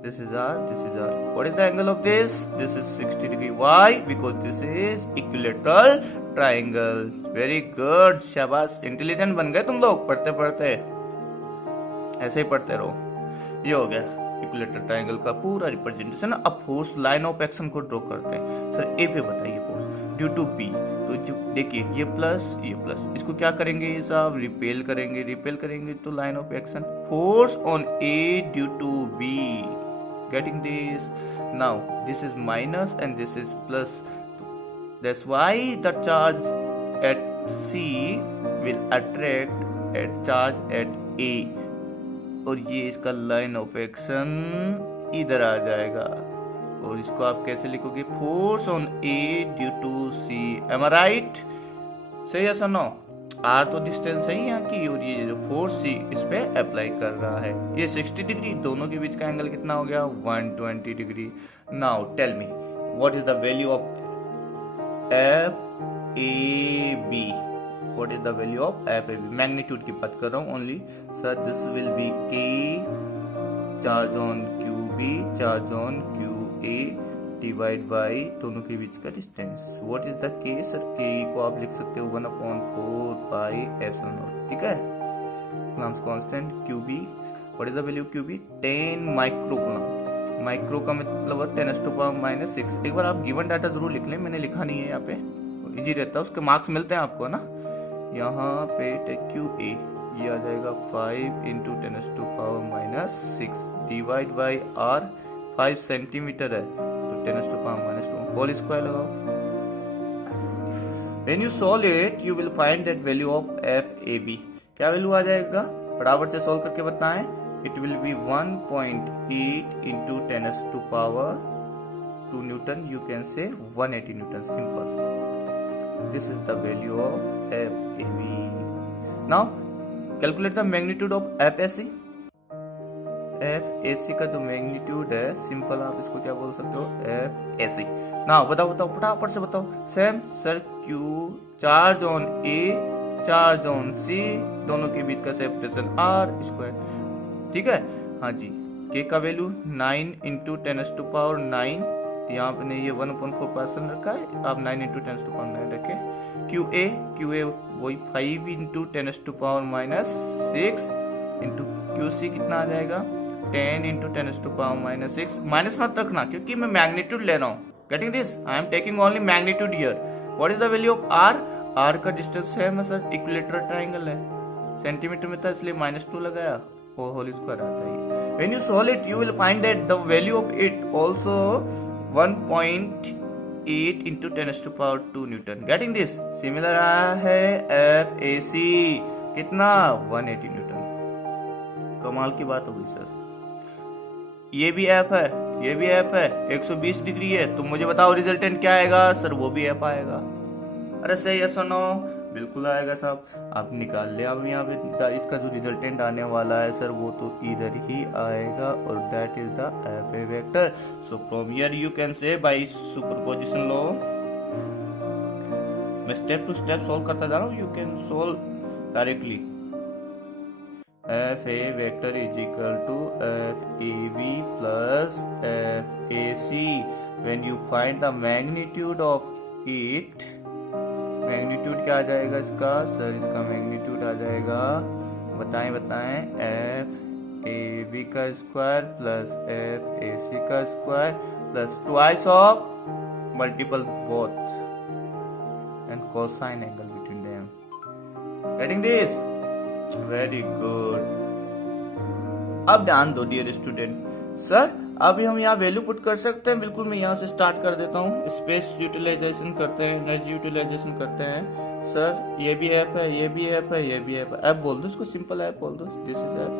This is R, this is R. What is the angle of this? This is 60 degree. Why? Because this is equilateral triangle. Very good, शाबाश, इंटेलिजेंट बन गए तुम लोग पढ़ते पढ़ते, ऐसे ही पढ़ते रहो। ये हो गया इक्विलेटरल ट्रायंगल का पूरा रिप्रेजेंटेशन। अब फोर्स लाइन ऑफ एक्शन को ड्रॉ करते हैं। सर ए पे बताइए फोर्स ड्यू टू बी। तो जो देखिए ये प्लस, इसको क्या करेंगे? ये सब रिपेल करेंगे, रिपेल करेंगे तो line of action force on A due to B. Getting this? Now this is minus and this is plus, that's why the charge at C will attract at charge at A, और ये इसका लाइन ऑफ एक्शन इधर आ जाएगा। और इसको आप कैसे लिखोगे? Force on A due to C. Am I right? सही है? सुनो, आर तो डिस्टेंस है यहाँ की, और ये जो फोर्स सी इस पे अप्लाई कर रहा है। ये 60 डिग्री, दोनों के बीच का एंगल कितना हो गया? 120 degree. Now tell me what is the value of F A B? What is the value of FAB? Magnitude की बात कर रहा हूँ only. Sir this will be K charge on QB charge on QA divide by दोनों के बीच का distance. What is the K? Sir K को आप लिख सकते हो 1/4/5 ठीक है। Coulomb's constant QB। What is the value of QB? 10 microcoulomb. Micro का मतलब 10⁻⁻6। एक बार आप गिवन डाटा जरूर लिख लें, मैंने लिखा नहीं है यहाँ पे, इजी रहता है, उसके मार्क्स मिलते हैं आपको ना। यहाँ पे QA ये आ जाएगा 5 × 10⁻⁻6 डिवाइड बाई R 5 सेंटीमीटर है तो 10⁻⁻2 होल स्क्वायर लगाओ। When you solve it, you will find that value of FAB। क्या वैल्यू आ जाएगा? फटाफट से सोल्व करके बताएं। It will be 1.8 × 10⁻2 Newton. You can say 180 Newton, simple। This is the value of FAB. Now calculate the magnitude of FAC। FAC का जो मैग्नीट्यूड है, सिंपल आप इसको क्या बोल सकते हो? FAC। नाउ बताओ फटाफट से बताओ। Same sir, Q charge on A charge on C, दोनों के बीच का सेपरेशन R², ठीक है। हाँ जी, K का वैल्यू 9 × 10⁻9, यहाँ पे ये 1/4 रखा है, आप 9 × 10⁻9 रखें। QA वही 5 × 10⁻6 इंटू QC कितना आ जाएगा? 10 × 10⁻6। माइनस मत रखना क्योंकि मैं मैग्नीट्यूड ले रहा हूँ। Getting this? I am taking only magnitude here. What is the value of R? R का डिस्टेंस है मैं सर, इक्विलेटरल ट्रायंगल है, सेंटीमीटर में था इसलिए -2 लगाया, वो होल स्क्वायर आता है। When you solve it, you will find that the value of it also 1.8 × 10⁻2 Newton. Getting this? Similar आया है FAC कितना? 180 न्यूटन। कमाल की बात हो गई सर। ये भी F है, ये भी F है, 120 डिग्री है, तो मुझे बताओ रिजल्टेंट क्या आएगा? सर वो भी F आएगा। अरे सही है, सुनो, बिल्कुल आएगा साहब, आप निकाल ले। अब यहाँ पे इसका जो रिजल्टेंट आने वाला है सर वो तो इधर ही आएगा और that is the F A vector. So from here you can say by superposition law, मैं स्टेप टू स्टेप सोल्व करता जा रहा हूँ, you can solve directly. F A vector is equal to F A B plus F A C. When you find the magnitude of it, magnitude क्या आ जाएगा इसका सर, इसका मैग्नीट्यूड आ जाएगा, बताएं, एफ ए बी का square plus F A C का square plus twice of multiple both and cosine angle between them. Getting this? Very good. अब ध्यान दो डियर स्टूडेंट, सर अभी हम यहाँ वैल्यू पुट कर सकते हैं, बिल्कुल मैं यहाँ से स्टार्ट कर देता हूँ। स्पेस यूटिलाइजेशन करते हैं, एनर्जी यूटिलाइजेशन करते हैं। सर ये भी ऐप है, ये भी ऐप है, ये भी ऐप है। ऐप बोल दो इसको, सिंपल ऐप बोल दो, this is app,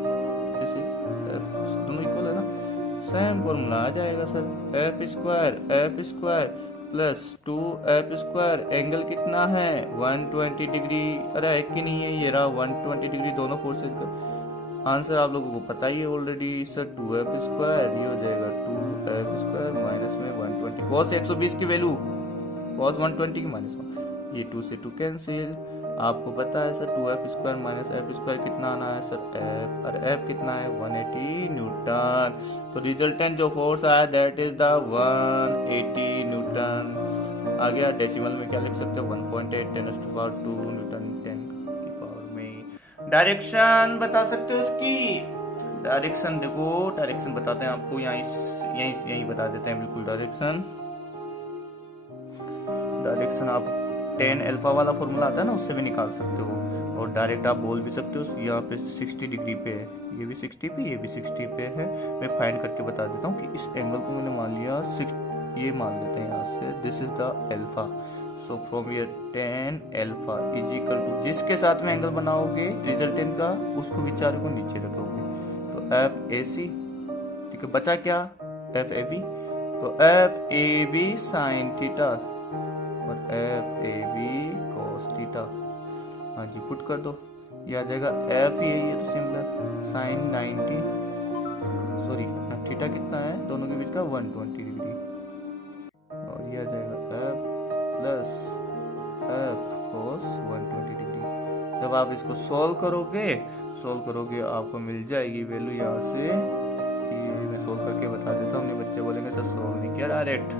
this is app, दोनों इक्वल है ना, सेम फॉर्मूला आ जाएगा sir. F square plus 2 F square, angle कितना है 120 डिग्री, अरे है कि नहीं है, ये रहा 120 डिग्री, दोनों फोर्सेज का आंसर आप लोगों को पता ही है ऑलरेडी सर। 2 एफ स्क्वायर, ये हो जाएगा 2 एफ स्क्वायर माइनस में 120, कॉस 120 की वैल्यू कॉस 120 की माइनस 1, ये 2 से 2 कैंसिल। आपको पता है sir 2 F square minus F square कितना आना है सर, एफ, और एफ कितना है 180 न्यूटन। तो रिजल्टेंट जो फोर्स आया दैट इज द 180 न्यूटन। आ गया, डेसिमल में क्या लिख सकते हो 1.8 10 to power 2 न्यूटन 10 की पावर में। डायरेक्शन बता सकते हो इसकी, डायरेक्शन देखो, डायरेक्शन बताते हैं आपको, यही बता देते हैं बिल्कुल। डायरेक्शन आप 10 अल्फा वाला फॉर्मूला आता है ना, उससे भी निकाल सकते हो, और डायरेक्ट आप बोल भी सकते हो। यहाँ पे 60 डिग्री पे है, ये भी 60 पे, ये भी 60 पे है। मैं फाइंड करके बता देता हूँ कि इस एंगल को मैंने मान लिया 6, ये मान लेते हैं यहाँ से, this is the alpha. So from here 10 alpha is equal to, जिसके साथ में एंगल बनाओगे रिजल्टेंट का, उसको विचार को नीचे रखोगे, तो एफ ए सी, ठीक है, बचा क्या एफ ए बी, तो F A B sine theta और F A B cos theta. हाँ जी, पुट कर दो, ये आ जाएगा एफ ही है, ये तो सिमिलर साइन 90, सॉरी थीटा कितना है दोनों के बीच का 120 डिग्री, और ये आ जाएगा F plus F cos 120 degree. जब आप इसको सोल्व करोगे आपको मिल जाएगी वैल्यू यहाँ से, ये मैं सोल्व करके बता देता हूँ, बच्चे बोलेंगे सर सोल्व नहीं किया डायरेक्ट।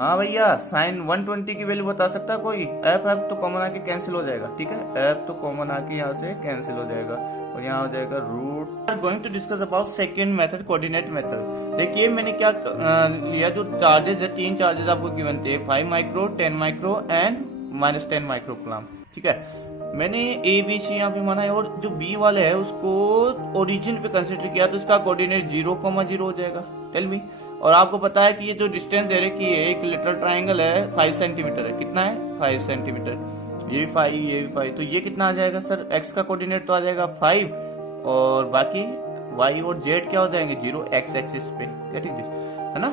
हाँ भैया, साइन 120 की वैल्यू बता सकता है कोई? एफ तो कॉमन आके कैंसिल हो जाएगा, ठीक है, एफ तो कॉमन आके यहाँ से कैंसिल हो जाएगा, और यहाँ हो जाएगा root. Going to discuss about second method, coordinate method. देखिए मैंने क्या लिया, जो चार्जेस है, 3 चार्जेस आपको गिवन थे, 5 micro, 10 micro and -10 micro coulomb, ठीक है। मैंने ए बी सी यहाँ पे माना है, और जो बी वाले है उसको ओरिजिन पे कंसिडर किया, तो इसका कोऑर्डिनेट 0,0 हो जाएगा, टेल मी। और आपको पता है कि ये जो डिस्टेंस दे रखी है, एक लिटरल ट्राइंगल है 5 सेंटीमीटर है, कितना है 5 सेंटीमीटर, ये भी 5, ये भी 5, तो ये कितना आ जाएगा सर, एक्स का कोऑर्डिनेट तो आ जाएगा 5, और बाकी वाई और जेड क्या हो जाएंगे 0, एक्स एक्सिस पे, गेटिंग दिस, है ना,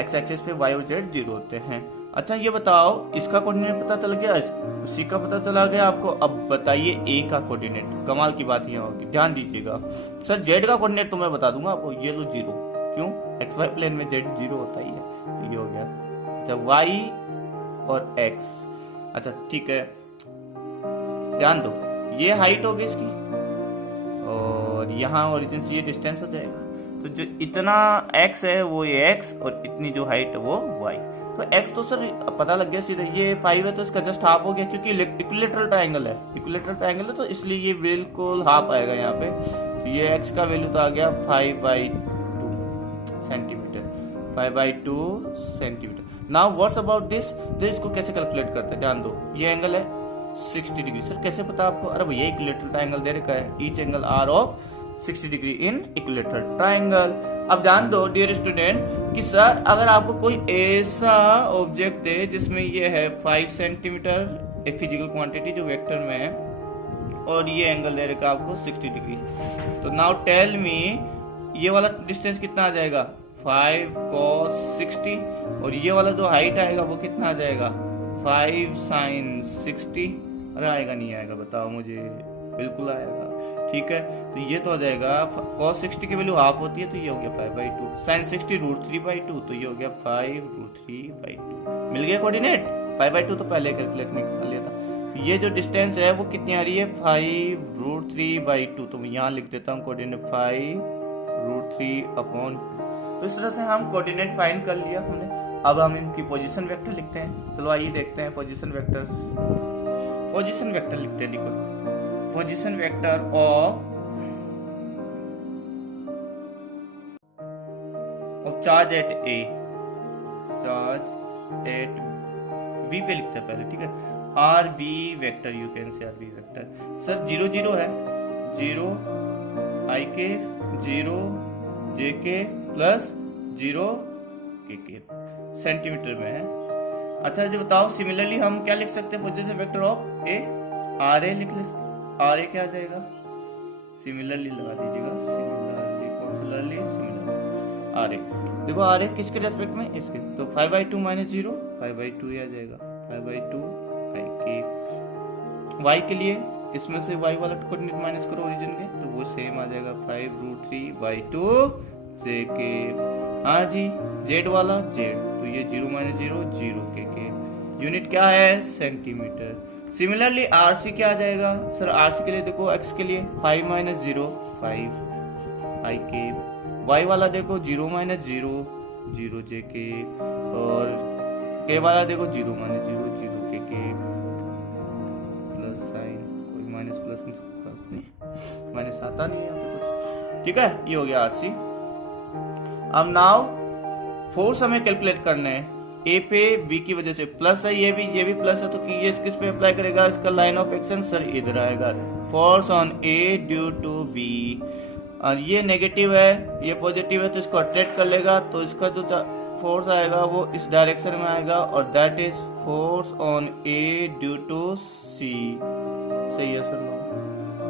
एक्स एक्सिस पे वाई और जेड 0 होते हैं। अच्छा ये बताओ, इसका कोऑर्डिनेट पता चल गया, सी का पता चला गया आपको, अब बताइए ए का कोऑर्डिनेट। कमाल की बात यहाँ होगी, ध्यान दीजिएगा सर, जेड का कोऑर्डिनेट तो मैं बता दूंगा आपको, ये लो 0, क्यों, एक्स वाई प्लेन में जेड 0 होता ही है, तो ये हो गया। अच्छा वाई और एक्स, अच्छा ठीक है, ध्यान दो, ये हाइट होगी इसकी, और यहाँ ओरिजिन से ये डिस्टेंस हो जाएगा, तो जो इतना x है वो ये x, और इतनी जो हाइट है वो y। तो x तो सर पता लग गया सीधे, ये 5 है तो इसका जस्ट हाफ हो गया, क्योंकि इक्विलेटरल ट्रायंगल है, तो इसलिए ये बिल्कुल हाफ आएगा यहाँ पे। तो ये x का वैल्यू तो आ गया 5/2 centimetre, 5/2 centimetre. Now what's about this, तो इसको कैसे कैलकुलेट करते हैं, ध्यान दो, ये एंगल है 60 डिग्री, सर कैसे पता आपको, अरे भैया इक्विलेटरल ट्रायंगल दे रखा है, each angle are of 60 degree in equilateral triangle. अब ध्यान दो डियर स्टूडेंट कि सर अगर आपको कोई ऐसा ऑब्जेक्ट दे जिसमें ये है 5 सेंटीमीटर, एक फिजिकल क्वांटिटी जो वेक्टर में है, और ये एंगल दे रखा आपको 60 डिग्री, तो नाउ टेल मी ये वाला डिस्टेंस कितना आ जाएगा 5 cos 60, और ये वाला जो हाइट आएगा वो कितना आ जाएगा 5 sin 60, अरे आएगा नहीं आएगा बताओ मुझे, बिल्कुल आएगा। ठीक है, तो ये तो हो जाएगा cos 60 की वैल्यू हाफ होती है, तो ये हो गया 5/2। sin 60 √3/2, तो ये हो गया 5√3/2। मिल गया कोऑर्डिनेट। 5/2 तो पहले कैलकुलेट निकाल लिया था। तो ये जो डिस्टेंस है वो कितनी आ रही है, 5√3/2। तो मैं यहाँ लिख देता हूँ कोऑर्डिनेट 5√3/2। तो इस तरह से हम कोऑर्डिनेट फाइंड कर लिया हमने। अब हम इनकी पोजीशन वेक्टर लिखते हैं। चलो आइए देखते हैं पोजीशन वेक्टर्स। पोजीशन वेक्टर लिखते हैं, देखो position vector of charge at A, charge at B पे लिखते हैं पहले। ठीक है, R B vector, you can say R B vector. Sir 0 0 है, 0 आई के, 0 जे के प्लस 0 के सेंटीमीटर में है। अच्छा जो बताओ, सिमिलरली हम क्या लिख सकते हैं position vector of A, R A लिख ले। आर ए क्या आ जाएगा, सिमिलरली लगा दीजिएगा, सिमिलरली कॉन्सिलरली सिमिलरली आर ए। देखो आर ए किसके रेस्पेक्ट में, इसके, तो 5/2 - 0 5/2 ही आ जाएगा, 5/2 आई के। वाई के लिए इसमें से वाई वाला कोऑर्डिनेट माइनस करो ओरिजिन के, तो वो सेम आ जाएगा 5√3/2 जे के। हाँ जी, जेड वाला जेड, तो ये 0 - 0 0 के। यूनिट क्या है, सेंटीमीटर। सिमिलरली आरसी क्या आ जाएगा, सर आरसी के लिए देखो एक्स के लिए 5 - 0 5 आई के। वाई वाला देखो 0 - 0 0 जे के, और के वाला देखो 0 - 0 0 के प्लस साइन, कोई माइनस प्लस नहीं, माइनस आता नहीं है यहाँ पे कुछ। ठीक है, ये हो गया आरसी। अब नाउ फोर्स हमें कैलकुलेट करना है। ए पे बी की वजह से प्लस है, ये भी प्लस है, तो ये किस पे अप्लाई करेगा, इसका लाइन ऑफ एक्शन सर इधर आएगा, force on A due to B. और ये नेगेटिव है, ये पॉजिटिव है, तो इसको अट्रैक्ट कर लेगा, तो इसका जो फोर्स आएगा वो इस डायरेक्शन में आएगा, और that is force on A due to C. सही है सर, नो।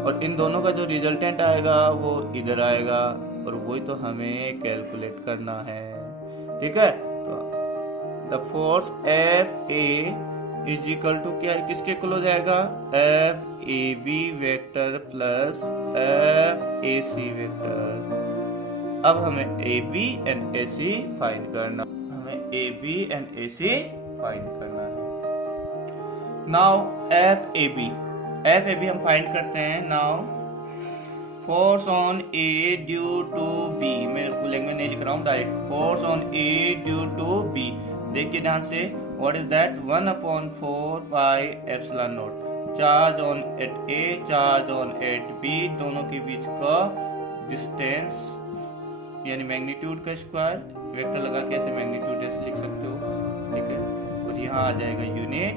और इन दोनों का जो रिजल्टेंट आएगा वो इधर आएगा, और वही तो हमें कैलकुलेट करना है। ठीक है, तो the force F A is equal to क्या, किसके इक्वल हो जाएगा, F A B vector plus F A C vector. अब हमें A B and A C find करना, हमें A B and A C find करना है। नाउ एफ ए बी हम फाइंड करते हैं। Now force on A due to B, मैं लैंग्वेज नहीं लिख रहा हूँ, direct force on A due to B. देखिए ध्यान से, what is that, 1/4 pi epsilon naught. Charge on at A, charge on at B, दोनों के बीच का डिस्टेंस यानी मैग्नीट्यूड का स्क्वायर, वेक्टर लगा के ऐसे मैग्नीट्यूड ऐसे लिख सकते हो। ठीक है, और यहाँ आ जाएगा यूनिट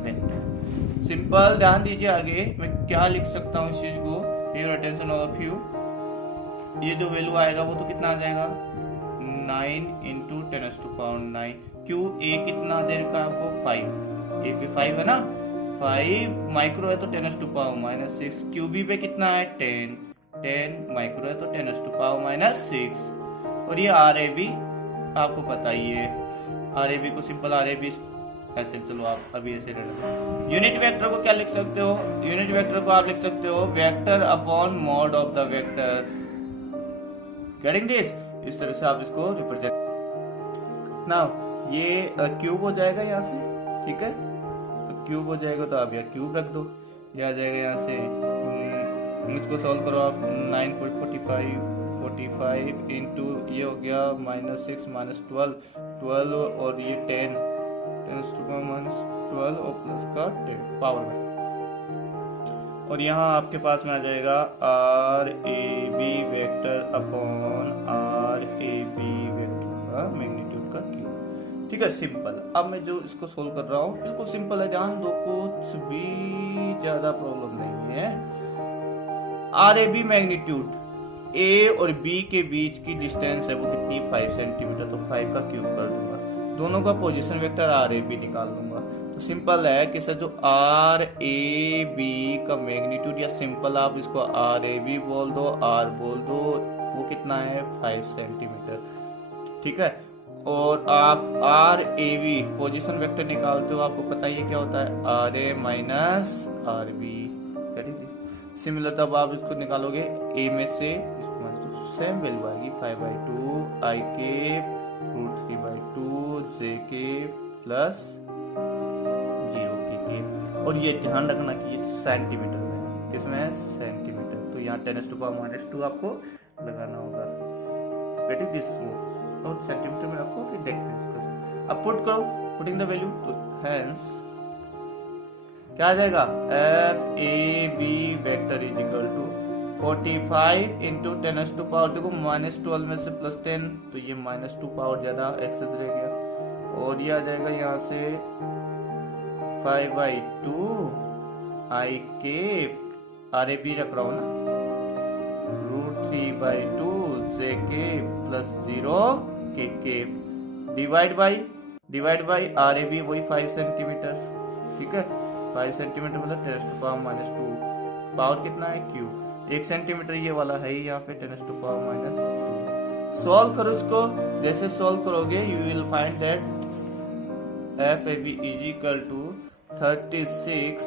वेक्टर। सिंपल, ध्यान दीजिए आगे मैं क्या लिख सकता हूँ इस चीज को, योर अटेंशन ऑफ यू। ये जो वैल्यू आएगा वो तो कितना आ जाएगा, 9 × 10⁹। क्यू ए कितना देर का आपको 5, ए पे 5 है ना, 5 माइक्रो है तो 10⁻⁻6। क्यू बी पे कितना है 10 माइक्रो है तो 10⁻⁻6। और ये आर ए बी आपको पता ही है, आर ए बी को सिंपल आर ए बी ऐसे, चलो आप अभी ऐसे रहना। यूनिट वेक्टर को क्या लिख सकते हो, यूनिट वेक्टर को आप लिख सकते हो vector upon mod of the vector. Getting this, इस तरह से आप इसको रिप्रेजेंट। नाउ ये क्यूब हो जाएगा यहाँ से, ठीक है, तो क्यूब हो जाएगा तो आप यहाँ क्यूब रख दो, ये आ जाएगा यहाँ से। इसको सॉल्व करो आप, 9 × 45 इंटू ये हो गया -6 -12 और ये 10 10⁻⁻12 और प्लस का 10 पावर में। और यहाँ आपके पास में आ जाएगा R A B vector upon R A B vector का मैग्नीट्यूड का क्यूब। ठीक है, सिंपल। अब मैं जो इसको सोल्व कर रहा हूँ बिल्कुल सिंपल है, ध्यान दो, कुछ भी ज्यादा प्रॉब्लम नहीं है। आर ए बी मैग्नीट्यूड, ए और बी के बीच की डिस्टेंस है वो कितनी, 5 सेंटीमीटर, तो 5 का क्यूब कर दूंगा, दोनों का position vector R A B निकाल लूंगा। तो सिंपल है कि सर जो आर ए बी का मैग्नीट्यूड, या सिंपल आप इसको आर ए बी बोल दो, आर बोल दो, वो कितना है 5 सेंटीमीटर। ठीक है, और आप R A B position vector निकालते हो, आपको पता ही है क्या होता है, R A minus R B. Similar तब आप इसको निकालोगे ए में से, इसको माइनस सेम वैल्यू आएगी 5/2 आई के √3/2 जे के प्लस 0 के। और ये ध्यान रखना कि ये सेंटीमीटर में है, किसमें है, सेंटीमीटर। तो यहाँ 10⁻⁻² आपको लगाना होगा। Get this और सेंटीमीटर में रखो, फिर देखते हैं इसको। अब पुट करो, पुटिंग द वैल्यू, तो हेंस क्या आ जाएगा, F A B vector is equal to 45 into 10⁻², देखो -12 में से +10, तो ये -2 पावर ज्यादा एक्सेस रह गया। और ये आ जाएगा यहाँ से 5/2 आई के आर ए बी रख रहा हूँ ना, √3/2 जे के plus 0 k divide by R A B, वही 5 सेंटीमीटर, ठीक है। 5 सेंटीमीटर मतलब 10⁻², पावर कितना है, क्यू। 1 सेंटीमीटर ये वाला है ही यहाँ पे 10⁻²। सॉल्व करो इसको, जैसे सॉल्व करोगे you will find that F A B is equal to 36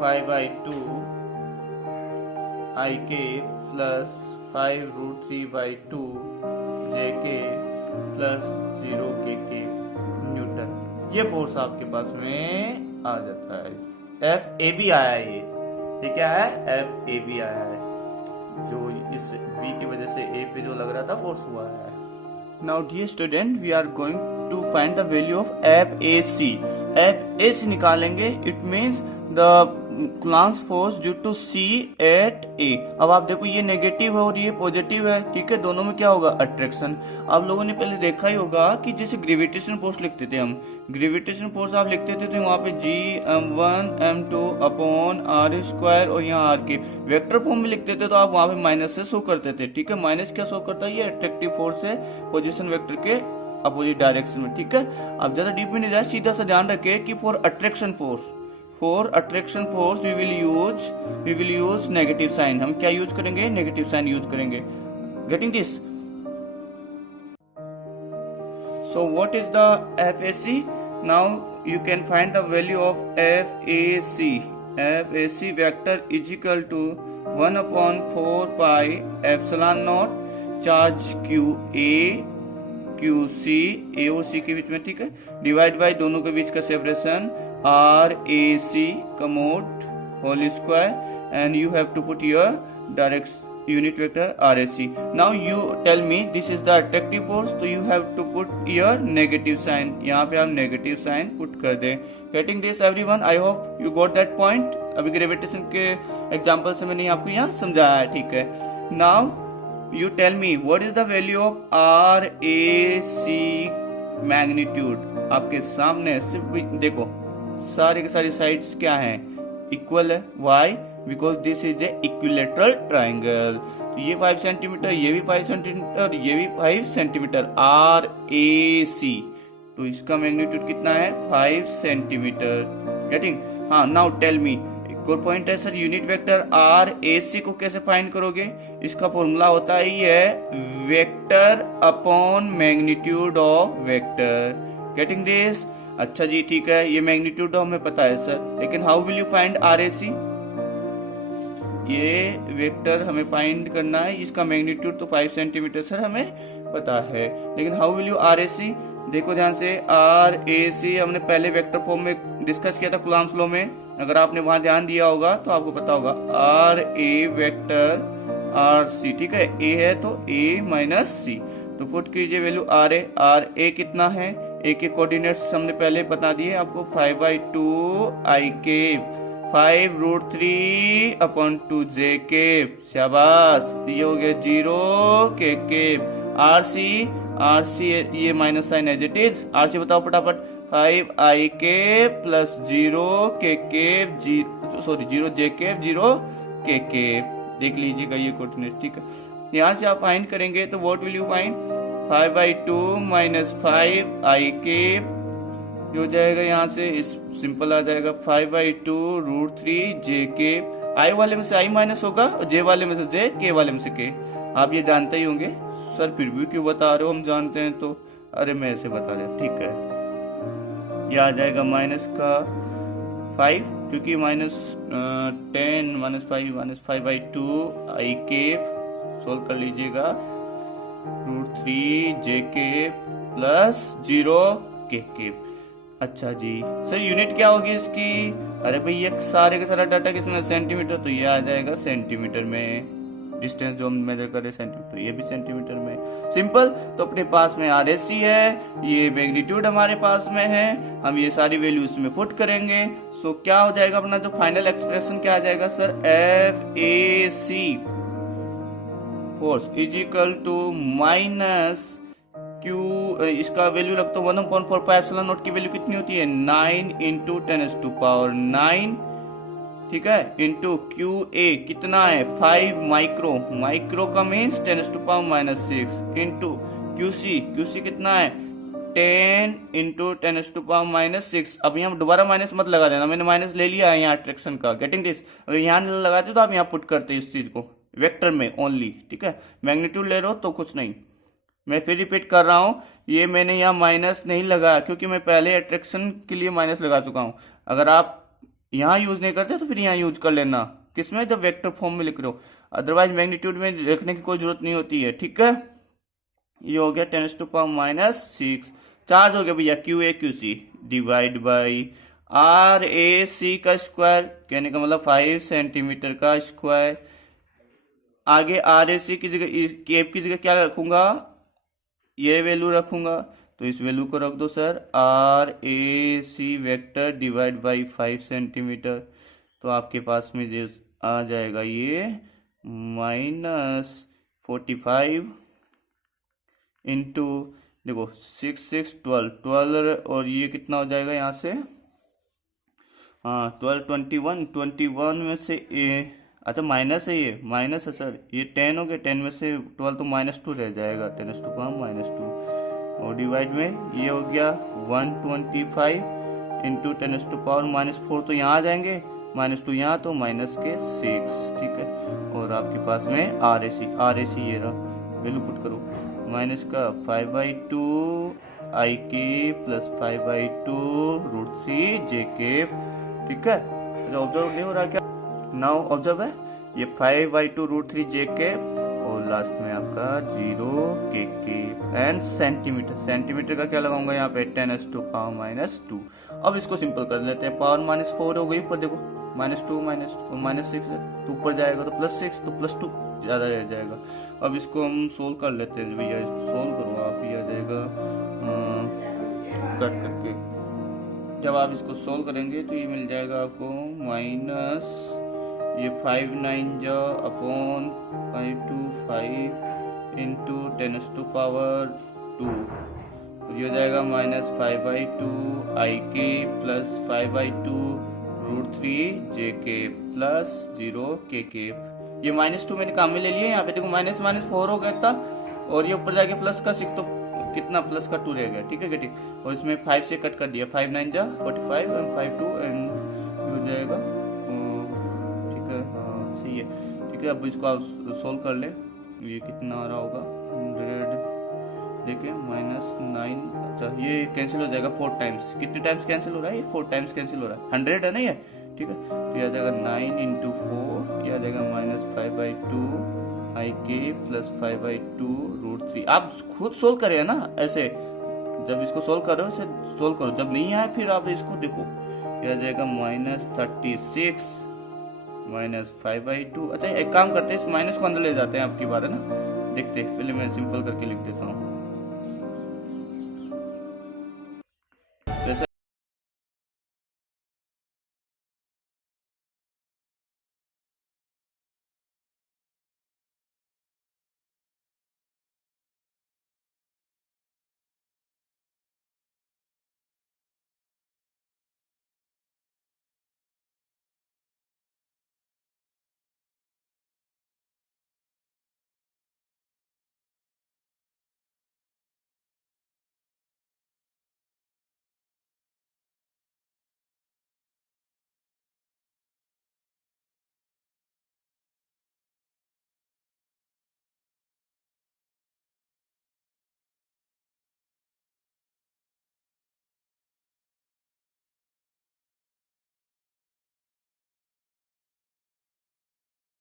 5/2 i k plus 5√3/2 जे के प्लस 0 के न्यूटन। ये फोर्स आपके पास में आ जाता है। एफ ए बी आया है, ये क्या है, एफ ए बी आया है, जो इस V की वजह से A पे जो लग रहा था फोर्स हुआ है। Now dear student, we are going to find the value of F A C. F A C निकालेंगे, it means the Coulomb's force due to C at A. अब आप देखो ये नेगेटिव है और ये पॉजिटिव है, ठीक है, दोनों में क्या होगा, अट्रैक्शन। आप लोगों ने पहले देखा ही होगा कि जैसे ग्रेविटेशन फोर्स लिखते थे हम, ग्रेविटेशन फोर्स आप लिखते थे तो वहां पे G(m1 m2 अपॉन r²) और यहाँ r के वेक्टर फॉर्म में लिखते थे, तो आप वहां पे माइनस से शो करते थे, ठीक है। माइनस क्या शो करता है, ये अट्रैक्टिव फोर्स है पोजिशन वेक्टर के अपोजिट डायरेक्शन में, ठीक है। अब ज्यादा डीप में नहीं जाए, सीधा सा ध्यान रखे कि for attraction force we will use negative sign. हम क्या यूज करेंगे, नेगेटिव साइन यूज करेंगे। Getting this? So what is the FAC? Now you can find the value of FAC। FAC vector is equal to 1/4 pi epsilon naught charge QC A और C के बीच में, ठीक है, डिवाइड बाई दोनों के बीच का सेपरेशन RAC कमोड whole square, and you have to put your direct unit vector RAC। Now you tell me this is the attractive force, तो you have to put your negative sign, यहाँ पे आप नेगेटिव साइन पुट कर दें। Getting this everyone? I hope you got that point. अभी ग्रेविटेशन के एग्जांपल से मैंने आपको यहाँ समझाया है, ठीक है। Now you tell me what is the value of RAC magnitude. आपके सामने सिर्फ देखो, सारे के सारी साइड्स क्या हैं, इक्वल है। Why? Because this is a equilateral triangle. तो ये 5 सेंटीमीटर, ये भी 5 सेंटीमीटर, ये भी 5 सेंटीमीटर, RAC। तो इसका मैग्नीट्यूड कितना है, 5 सेंटीमीटर। गेटिंग? हाँ, नाउ टेल मी, और पॉइंट है सर, यूनिट वेक्टर RAC को कैसे फाइंड करोगे? इसका फॉर्मूला होता है ये vector upon magnitude of vector. Getting this? अच्छा जी, ठीक है, ये मैग्नीट्यूड हमें पता है सर, लेकिन how will you find RAC? ये वेक्टर हमें फाइंड करना है, इसका मैग्नीट्यूड तो 5 सेंटीमीटर सर हमें पता है, लेकिन हाउ विल यू RAC? देखो ध्यान से, RAC हमने पहले वेक्टर फॉर्म में डिस्कस किया था कुलाम्ब्स लॉ में, अगर आपने वहां ध्यान दिया होगा तो आपको पता होगा RA वेक्टर RC, ठीक है, A है तो A माइनस C। तो पुट कीजिए वैल्यू RA कितना है, A के कोऑर्डिनेट्स हमने पहले बता दिए आपको, 5/2 आई के 5√3/2 जे के, शाबाश, ये हो गया 0 के। RC ये minus sign as it is, RC बताओ फटाफट, 5 आई के प्लस 0 जे के 0 के। देख लीजिएगा ये कोऑर्डिनेट, ठीक है। यहाँ से आप फाइंड करेंगे तो what will you find, 5/2 minus 5 आई के हो जाएगा, यहाँ से सिंपल आ जाएगा 5/2 √3 जे के। आई वाले में से आई माइनस होगा और जे वाले में से जे, के वाले में से के। आप ये जानते ही होंगे। सर फिर भी क्यों बता रहे हो, हम जानते हैं तो। अरे मैं ऐसे बता दिया, ठीक है। ये आ जाएगा माइनस का 5, क्योंकि माइनस 10 -5 आई केफ सोल्व कर लीजिएगा। √3 जे के प्लस 0 के केफ। अच्छा जी सर, यूनिट क्या होगी इसकी? अरे भाई ये सारे का सारा डाटा किसमें, सेंटीमीटर, तो ये आ जाएगा सेंटीमीटर में। डिस्टेंस जो हम मेजर कर रहे हैं सेंटीमीटर, तो ये भी सेंटीमीटर में। सिंपल। तो अपने पास में RAC है, ये मैग्नीट्यूड हमारे पास में है, हम ये सारी वैल्यू इसमें पुट करेंगे। सो क्या हो जाएगा अपना जो फाइनल एक्सप्रेशन, क्या आ जाएगा sir? FAC force is equal to minus Q, इसका वैल्यू लगता है 1/4 की वैल्यू कितनी होती है? 9 इंटू 10⁻⁹ ठीक है, इंटू क्यू ए कितना है? 5 माइक्रो, माइक्रो का मीन्स 10⁻⁻6 इंटू क्यू सी कितना है? 10 इंटू 10⁻�6। अब यहाँ दोबारा माइनस मत लगा देना, मैंने माइनस ले लिया है यहाँ अट्रैक्शन का, गेटिंग दिस। अगर यहाँ लगाते तो आप यहाँ पुट करते इस चीज को वेक्टर में ओनली, ठीक है। मैग्नीट्यूड ले रहे हो तो कुछ नहीं। मैं फिर रिपीट कर रहा हूं, ये मैंने यहाँ माइनस नहीं लगाया क्योंकि मैं पहले अट्रैक्शन के लिए माइनस लगा चुका हूं। अगर आप यहाँ यूज नहीं करते तो फिर यहाँ यूज कर लेना, किसमें? जब वेक्टर फॉर्म में लिख रहे हो। अदरवाइज मैग्नीट्यूड में लिखने की कोई जरूरत नहीं होती है, ठीक है। ये हो गया 10⁻⁻6। चार्ज हो गया भैया QA/QC डिवाइड बाई RAC का स्क्वायर, कहने का मतलब 5 सेंटीमीटर का स्क्वायर। आगे RAC की जगह, केप की जगह क्या रखूंगा? ये वैल्यू रखूंगा, तो इस वैल्यू को रख दो sir, RAC vector divide by 5 centimetre. तो आपके पास में जो आ जाएगा ये -45 इंटू, देखो 6 6 12 और ये कितना हो जाएगा यहाँ से? हाँ 12 21 में से अच्छा माइनस है, ये माइनस है सर, ये 10 हो गया, 10 में से 12 तो -2 रह जाएगा, 10⁻⁻2 और डिवाइड में ये हो गया 125 इंटू 10⁻⁻4, तो यहाँ आ जाएंगे, -2 यहाँ, तो -6, ठीक है। और आपके पास में RAC ये रहा, वैल्यू पुट करो, माइनस का 5/2 आई के प्लस 5/2 √3 जे के, ठीक है। ऑब्जर्व नहीं हो रहा क्या? नाउ ऑब्जर्व है, ये 5/2 √3 जे के और लास्ट में आपका 0 के एंड सेंटीमीटर का क्या लगाऊंगा यहाँ पे? 10⁻⁻2। अब इसको सिंपल कर लेते हैं, पावर -4 हो गई, ऊपर देखो -2 -6 है, तो ऊपर जाएगा तो +6, तो +2 ज्यादा रह जाएगा। अब इसको हम सोल्व कर लेते हैं भैया, इसको सोल्व करो आप, ये आ जाएगा कट करके। जब आप इसको सोल्व करेंगे तो ये मिल जाएगा आपको माइनस, ये 5 9 जा अपॉन 5 इंटू 10⁻2, ये हो जाएगा -5/2 आई के प्लस 5/2 √3 जे के प्लस 0 के के। ये -2 मैंने काम में ले लिया, यहाँ पे देखो -4 हो गया था, और ये ऊपर जाके प्लस का 6, तो कितना प्लस का 2 रह गया, ठीक है। और इसमें 5 से कट कर दिया, 5 9 जा 45 एंड 5 2 एंड हो जाएगा, ठीक है, हाँ सही है, ठीक है। अब इसको आप सोल्व कर ले, ये कितना आ रहा होगा? 100, देखिए -9, अच्छा ये कैंसिल हो जाएगा 4 टाइम्स, कितने टाइम्स कैंसिल हो रहा है? ये 4 टाइम्स कैंसिल हो रहा है, 100 है ना ये, ठीक है। तो ये आ जाएगा 9 इंटू 4, ये आ जाएगा -5/2 आई के प्लस 5/2 √3। आप खुद सोल्व करें ना ऐसे, जब इसको सोल्व करो इसे सोल्व करो, जब नहीं आए फिर आप इसको देखो, ये आ जाएगा -36 -5/2। अच्छा एक काम करते हैं, इस माइनस को अंदर ले जाते हैं आपकी बार, है ना, देखते हैं, पहले मैं सिंपल करके लिख देता हूँ।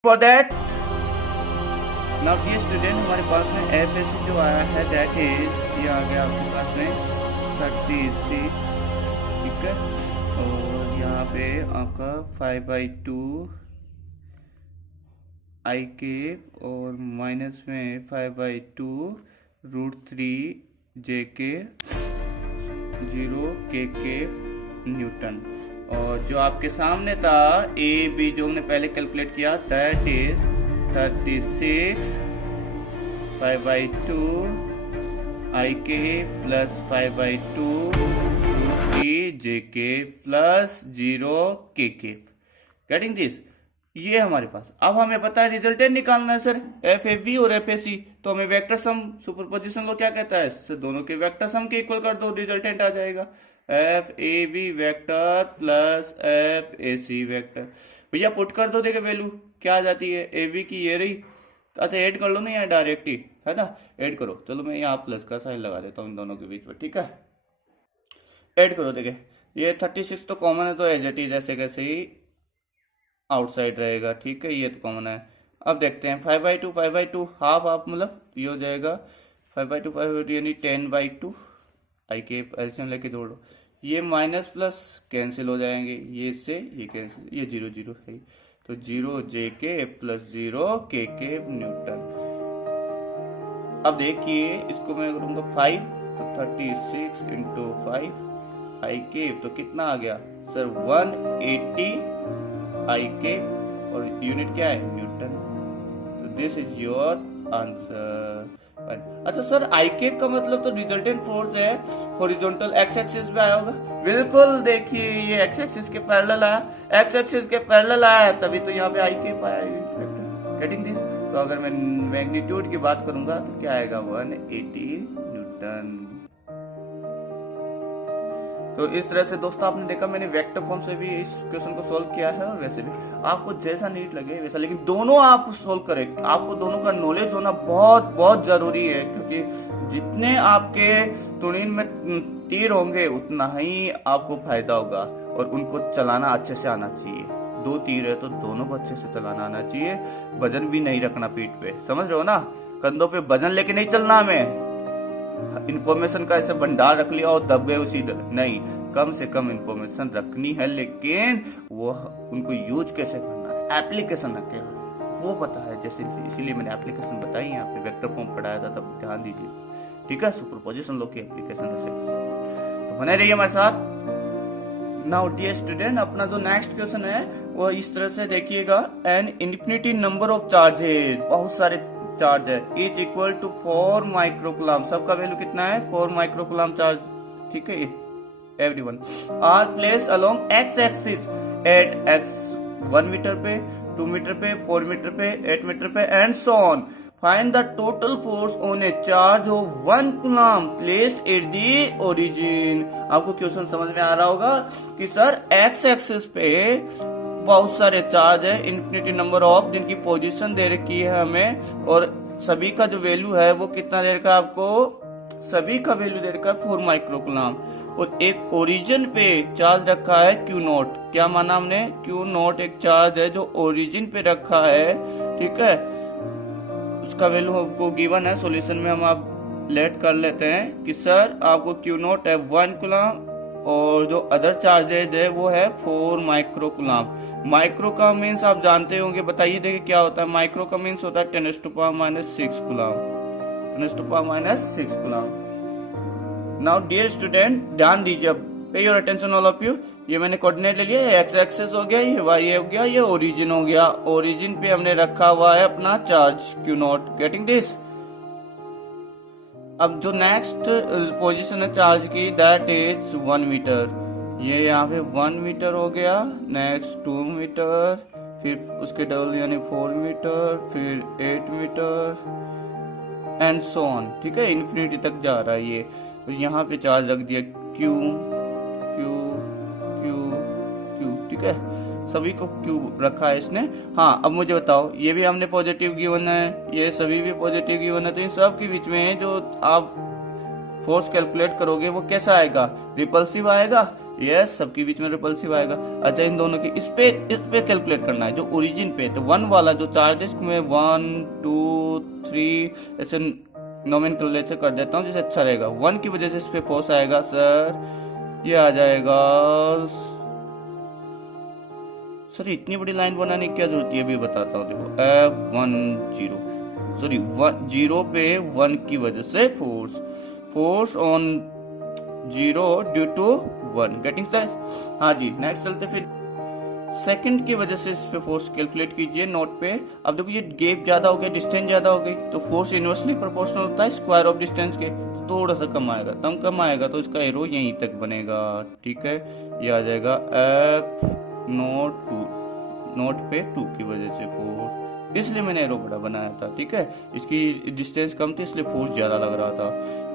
For that now dear student हमारे पास में एफ जो आया है दैट इज ये आ गया आपके पास में 36, ठीक है, और यहाँ पे आपका 5/2 आई के और माइनस में 5/2 √3 जे के 0 के न्यूटन। और जो आपके सामने था ए बी जो हमने पहले कैलकुलेट किया that is 36 5/2 i k plus 5/2 √3 जे के प्लस 0 के। Getting this? ये हमारे पास अब हमें पता है रिजल्टेंट निकालना है सर, एफ ए वी और एफ ए सी। तो हमें वेक्टर सम सुपरपोजिशन लो क्या कहता है, सर दोनों के वेक्टर सम के इक्वल कर दो, रिजल्टेंट आ जाएगा F A B vector plus F A C vector. भैया पुट कर दो, देखिए वैल्यू क्या आ जाती है, ए वी की ये रही, अच्छा ऐड कर लो ना यहाँ डायरेक्ट ही, है ना, ऐड करो। चलो मैं यहाँ प्लस का साइन लगा देता हूँ इन दोनों के बीच में, ठीक है, ऐड करो। देखिए ये 36 तो कॉमन है, तो एज इट इज ऐसे कैसे ही आउटसाइड रहेगा, ठीक है, ये तो कॉमन है। अब देखते हैं 5/2 हाफ हाफ मतलब ये हो जाएगा 5/2 यानी 10/2 आई के एल्सियम लेके जोड़ लो, ये माइनस प्लस कैंसिल हो जाएंगे, ये इससे ये कैंसिल, ये 0 0 है, तो 0 जे के प्लस 0 के न्यूटन। अब देखिए इसको मैं करूंगा 5, तो 36 × 5 आई के, तो कितना आ गया सर 180 आई के, और यूनिट क्या है न्यूटन। तो दिस इज योर आंसर। अच्छा सर आई के का मतलब तो रिजल्टेंट फोर्स है हॉरिजॉन्टल एक्स एक्सिस पे आया होगा। बिल्कुल, देखिए ये एक्स एक्सिस के पैरेलल आया, एक्स एक्सिस के पैरेलल आया तभी तो यहाँ पे आई के पाया यूनिट वेक्टर। Getting this? तो अगर मैं मैग्नीट्यूड की बात करूंगा तो क्या आएगा 180 न्यूटन। तो इस तरह से दोस्तों आपने देखा मैंने वेक्टर फॉर्म से भी इस क्वेश्चन को सॉल्व किया है, और वैसे भी आपको जैसा नीट लगे वैसा, लेकिन दोनों आप सॉल्व करें। आपको दोनों का नॉलेज होना बहुत बहुत जरूरी है, क्योंकि जितने आपके तुड़ीन में तीर होंगे उतना ही आपको फायदा होगा, और उनको चलाना अच्छे से आना चाहिए। 2 तीर है तो दोनों को अच्छे से चलाना आना चाहिए, वजन भी नहीं रखना पीठ पे, समझ रहे हो ना, कंधों पे वजन लेके नहीं चलना हमें, इंफॉर्मेशन का ऐसे भंडार रख लिया और दब गए उसी दर, नहीं, कम से कम इंफॉर्मेशन रखनी है, लेकिन वो उनको यूज कैसे करना है, एप्लीकेशन रखे वो पता है, जैसे इसीलिए मैंने एप्लीकेशन बताई यहाँ पे, वेक्टर फॉर्म पढ़ाया था तब ध्यान दीजिए, ठीक है, सुपरपोजिशन लो की एप्लीकेशन ऐसे। तो बने रहिए हमारे साथ। नाउ डियर स्टूडेंट अपना जो नेक्स्ट क्वेश्चन है वो इस तरह से देखिएगा, an infinity number of charges, बहुत सारे चार्ज है, इज इक्वल टू 4 माइक्रोकुलम, सबका वैल्यू कितना है 4 माइक्रोकुलम चार्ज, ठीक है, everyone are placed along X axis at X 1 metre पे, 2 मीटर पे, 4 मीटर पे, 8 मीटर पे and so on. Find the total force on A charge of 1 coulomb placed at the origin. आपको क्वेश्चन समझ में आ रहा होगा कि सर एक्स एक्सिस पे बहुत सारे चार्ज है, इन्फिनिटी नंबर ऑफ, जिनकी पोजीशन दे रखी है हमें, और सभी का जो वैल्यू है वो कितना दे रखा है आपको, सभी का वैल्यू दे रखा है 4 माइक्रोकुलम, और एक ओरिजिन पे चार्ज रखा है Q0। क्या माना हमने, Q0 एक चार्ज है जो ओरिजिन पे रखा है, ठीक है, उसका वैल्यू आपको गिवन है, सॉल्यूशन में हम आप लेट कर लेते हैं कि सर आपको Q0 है 1 कूलम, और जो अदर चार्जेज है वो है 4 माइक्रोकुलम। माइक्रो का मीन्स आप जानते होंगे, बताइए देखिए क्या होता है, माइक्रो का मीन्स होता है 10⁻⁻⁶ coulomb, 10⁻⁶ coulomb. Now dear student ध्यान दीजिए, अब pay your attention all of you, ये मैंने कोऑर्डिनेट ले लिया, एक्स एक्सिस हो गया, ये वाई हो गया, ये ओरिजिन हो गया, ओरिजिन पे हमने रखा हुआ है अपना चार्ज Q0। Getting this? अब जो नेक्स्ट पोजीशन है चार्ज की दैट इज 1 मीटर, ये यहाँ पे 1 मीटर हो गया, नेक्स्ट 2 मीटर, फिर उसके डबल यानी 4 मीटर, फिर 8 मीटर एंड सो ऑन, ठीक है, इन्फिनिटी तक जा रहा है ये। तो यहाँ पे चार्ज रख दिया Q Q Q Q, ठीक है, सभी को Q रखा है इसने। हाँ अब मुझे बताओ, ये भी हमने पॉजिटिव गिवन है, ये सभी भी पॉजिटिव गिवन है, तो इन सब के बीच में जो आप फोर्स कैलकुलेट करोगे वो कैसा आएगा, रिपल्सिव आएगा यस, सबके बीच में रिपल्सिव आएगा। अच्छा, इन दोनों की इस पे कैलकुलेट करना है जो ओरिजिन पे, तो 1 वाला जो चार्ज है इसको मैं 1 2 3 ऐसे नोमेनक्लेचर कर देता हूँ जिससे अच्छा रहेगा। 1 की वजह से इस पे फोर्स आएगा सर, ये आ जाएगा। सर इतनी बड़ी लाइन बनाने की क्या जरूरत है, अभी बताता हूँ। देखो F10 सॉरी 0 पे 1 की वजह से force on 0 due to 1, getting that. हाँ जी, नेक्स्ट चलते फिर। सेकंड की वजह से इस पे फोर्स कैलकुलेट कीजिए नोट पे। अब देखो ये गैप ज्यादा हो गया, डिस्टेंस ज्यादा हो गई, तो फोर्स इनवर्सली प्रोपोर्शनल होता है स्क्वायर ऑफ डिस्टेंस के, तो थोड़ा सा कम आएगा। तब कम आएगा तो इसका एरो यहीं तक बनेगा, ठीक है। ये आ जाएगा नोट पे 2 की वजह से फोर्स, इसलिए मैंने एरो बड़ा बनाया था, ठीक है। इसकी डिस्टेंस कम थी इसलिए फोर्स ज्यादा लग रहा था,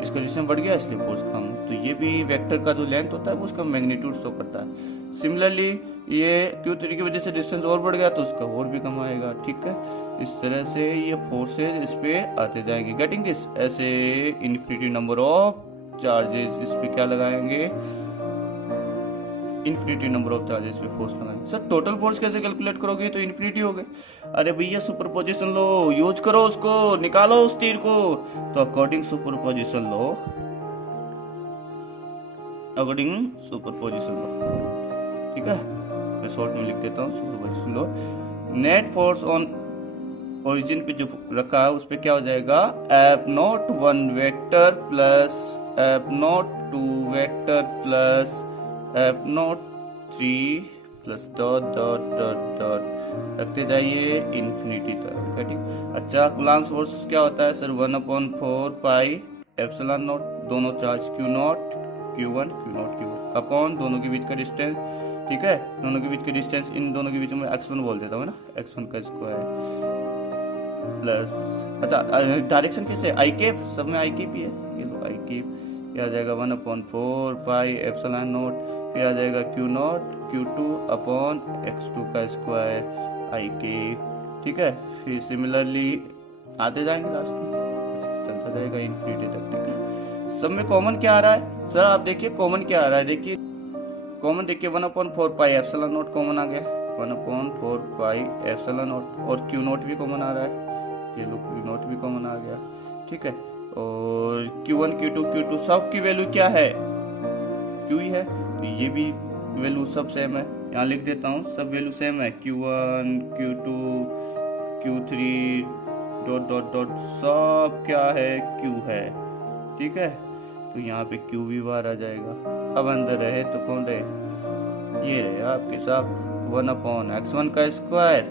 इसका डिस्टेंस बढ़ गया इसलिए फोर्स कम। तो ये भी वेक्टर का जो लेंथ होता है वो उसका मैग्नीट्यूड शो करता है। सिमिलरली ये Q3 की वजह से डिस्टेंस और बढ़ गया तो उसका और भी कम आएगा, ठीक है। इस तरह से ये फोर्सेज इस पे आते जाएंगे, गेटिंग दिस। ऐसे इनफिनिटी नंबर ऑफ चार्जेस इस पे क्या लगाएंगे, इन्फिनिटी नंबर ऑफ चार्जेस पे फोर्स लगाएंगे। सर टोटल फोर्स कैसे कैलकुलेट करोगे, तो इन्फिनिटी हो गए। अरे भैया सुपरपोजिशन लो यूज करो, उसको निकालो उस तीर को। तो अकॉर्डिंग सुपरपोजिशन लो, ठीक है। मैं शॉर्ट में लिख देता हूँ superposition low. Net force on origin पे जो रखा है उस पे क्या हो जाएगा, F01 vector plus F02 vector plus F03 plus dot dot dot dot रखते जाइए इन्फिनिटी तक, ठीक। अच्छा, कूलम्ब फोर्स क्या होता है सर, 1/4 पाई एप्सिलॉन नॉट, दोनों चार्ज Q0 Q1 अपॉन दोनों के बीच का डिस्टेंस, ठीक है। दोनों के बीच का डिस्टेंस, इन दोनों के बीच में x1 बोल देता हूँ ना, x1 का स्क्वायर प्लस, अच्छा डायरेक्शन कैसे, आई केप, सब में आई केप ही है, ये लो आई केप। ये आ जाएगा 1/4 पाई एप्सिलॉन नॉट, फिर आ जाएगा Q0 Q2 अपॉन x2 का स्क्वायर आई केप, ठीक है। फिर सिमिलरली आते जाएंगे लास्ट में, चलता जाएगा इन्फिनिटी तक, ठीक है। सब में कॉमन क्या आ रहा है सर, आप देखिए कॉमन क्या आ रहा है, देखिए कॉमन देखिए 1/4 पाई एप्सिलॉन नॉट कॉमन आ गया, 1/4 पाई एप्सिलॉन नॉट, और Q0 भी कॉमन आ रहा है, ये लो Q0 भी कॉमन आ गया, ठीक है। और Q1 Q2 सब की वैल्यू क्या है, Q ही है, तो ये भी वैल्यू सब सेम है, यहाँ लिख देता हूँ सब वैल्यू सेम है, Q1 Q2 Q3 dot dot dot सब क्या है, Q है, ठीक है। तो यहाँ पे Q भी बाहर आ जाएगा। अब अंदर रहे तो कौन रहे, ये रहे आपके साथ 1/x1 का स्क्वायर,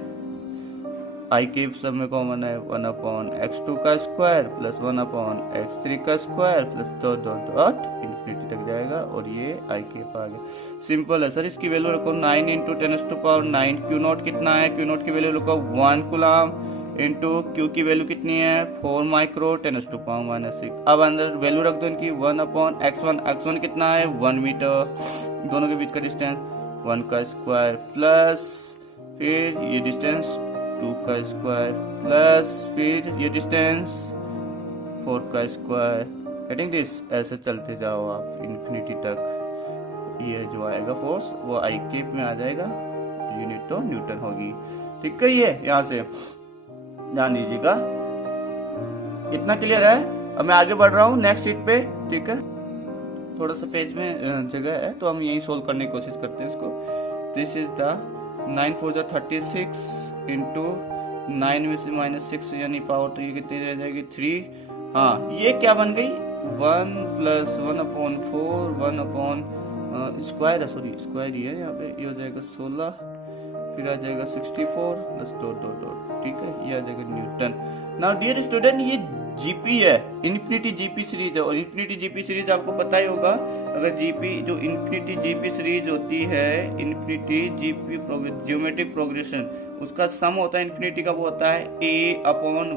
आई केप सब में कॉमन है, 1/x2 का स्क्वायर प्लस 1/x3 का square plus dot dot dot infinity तक जाएगा, और ये आई केप आ गया। सिंपल है सर, इसकी वैल्यू रखो 9 × 10⁻9। Q0 कितना है, Q0 की वैल्यू रखो 1 कूलम्ब इंटू Q की वैल्यू कितनी है 4 माइक्रो 10⁻⁻6। अब अंदर वैल्यू रख दो इनकी 1/x1, x1 कितना है 1 मीटर, दोनों के बीच का डिस्टेंस 1 का स्क्वायर प्लस फिर ये डिस्टेंस 2 का स्क्वायर प्लस फिर ये डिस्टेंस 4 का स्क्वायर, गेटिंग दिस। ऐसे चलते जाओ आप इन्फिनिटी तक, ये जो आएगा फोर्स वो आई केप में आ जाएगा, यूनिट तो न्यूटन होगी, ठीक है। ये यहाँ से ध्यान दीजिएगा, इतना क्लियर है। अब मैं आगे बढ़ रहा हूँ नेक्स्ट शीट पे, ठीक है। थोड़ा सा पेज में जगह है तो हम यही सोल्व करने की कोशिश करते हैं इसको। दिस इज द 9 4 जा 36 इंटू 9 में से -6 यानी पावर, तो ये कितनी रह जाएगी 3। हाँ, ये क्या बन गई 1 + 1/4 1 स्क्वायर है, सॉरी स्क्वायर ही है यहाँ पे, ये हो जाएगा 16, फिर आ जाएगा 64 प्लस डॉट डॉट डॉट, ठीक है। ये आ जाएगा न्यूटन। नाउ डियर स्टूडेंट, ये जीपी है, इन्फिनिटी जीपी सीरीज है, और इन्फिनिटी जीपी सीरीज आपको पता ही होगा। अगर जीपी जो इन्फिनिटी जीपी सीरीज होती है, इन्फिनिटी जीपी ज्योमेट्रिक प्रोग्रेशन, उसका सम होता है इन्फिनिटी का, वो होता है A/1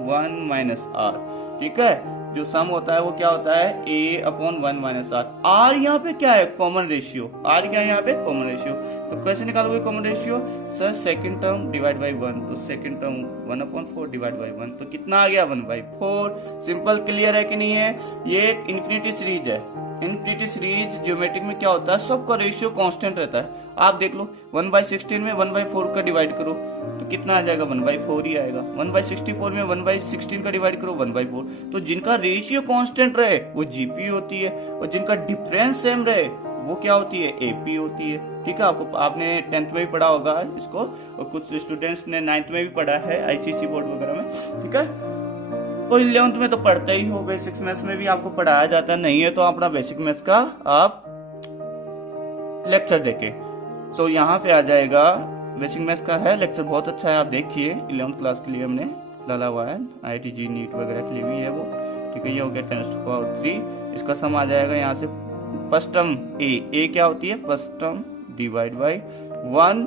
- R, ठीक है। जो सम होता है वो क्या होता है A/1 - R। R यहाँ पे क्या है कॉमन रेशियो, R क्या है यहाँ पे कॉमन रेशियो। तो कैसे निकालोगे common ratio sir, second term divide by 1, तो सेकंड टर्म 1/4 डिवाइड बाई 1, तो कितना आ गया 1/4। सिंपल, क्लियर है कि नहीं है। ये एक इन्फिनिटी सीरीज है, इनफिनिटी सीरीज ज्योमेट्रिक में क्या होता है, सबका रेशियो कांस्टेंट रहता है। आप देख लो 1/16 में 1/4 का डिवाइड करो तो कितना आ जाएगा, 1/4 ही आएगा। 1/64 में 1/16 का डिवाइड करो 1/4। तो जिनका रेशियो कांस्टेंट रहे वो जीपी होती है, और जिनका डिफरेंस सेम रहे वो क्या होती है, एपी होती है। ठीक है, आपने 10th में भी पढ़ा होगा इसको, और कुछ स्टूडेंट्स ने 9th में भी पढ़ा है आईसीएसई बोर्ड वगैरह में। ठीक है, तो 11th में तो पढ़ते ही हो, बेसिक्स मैथ्स में भी आपको पढ़ाया जाता है। नहीं है तो अपना बेसिक मैथ्स का आप लेक्चर देखें, तो यहाँ पे आ जाएगा। बेसिक मैथ्स का है लेक्चर, बहुत अच्छा है, आप देखिए। 11th क्लास के लिए हमने डाला हुआ है, IIT नीट वगैरह के लिए भी है वो। ठीक है, ये हो गया 10⁻3। इसका सम आ जाएगा यहाँ से फर्स्ट टर्म ए क्या होती है, first term divide by 1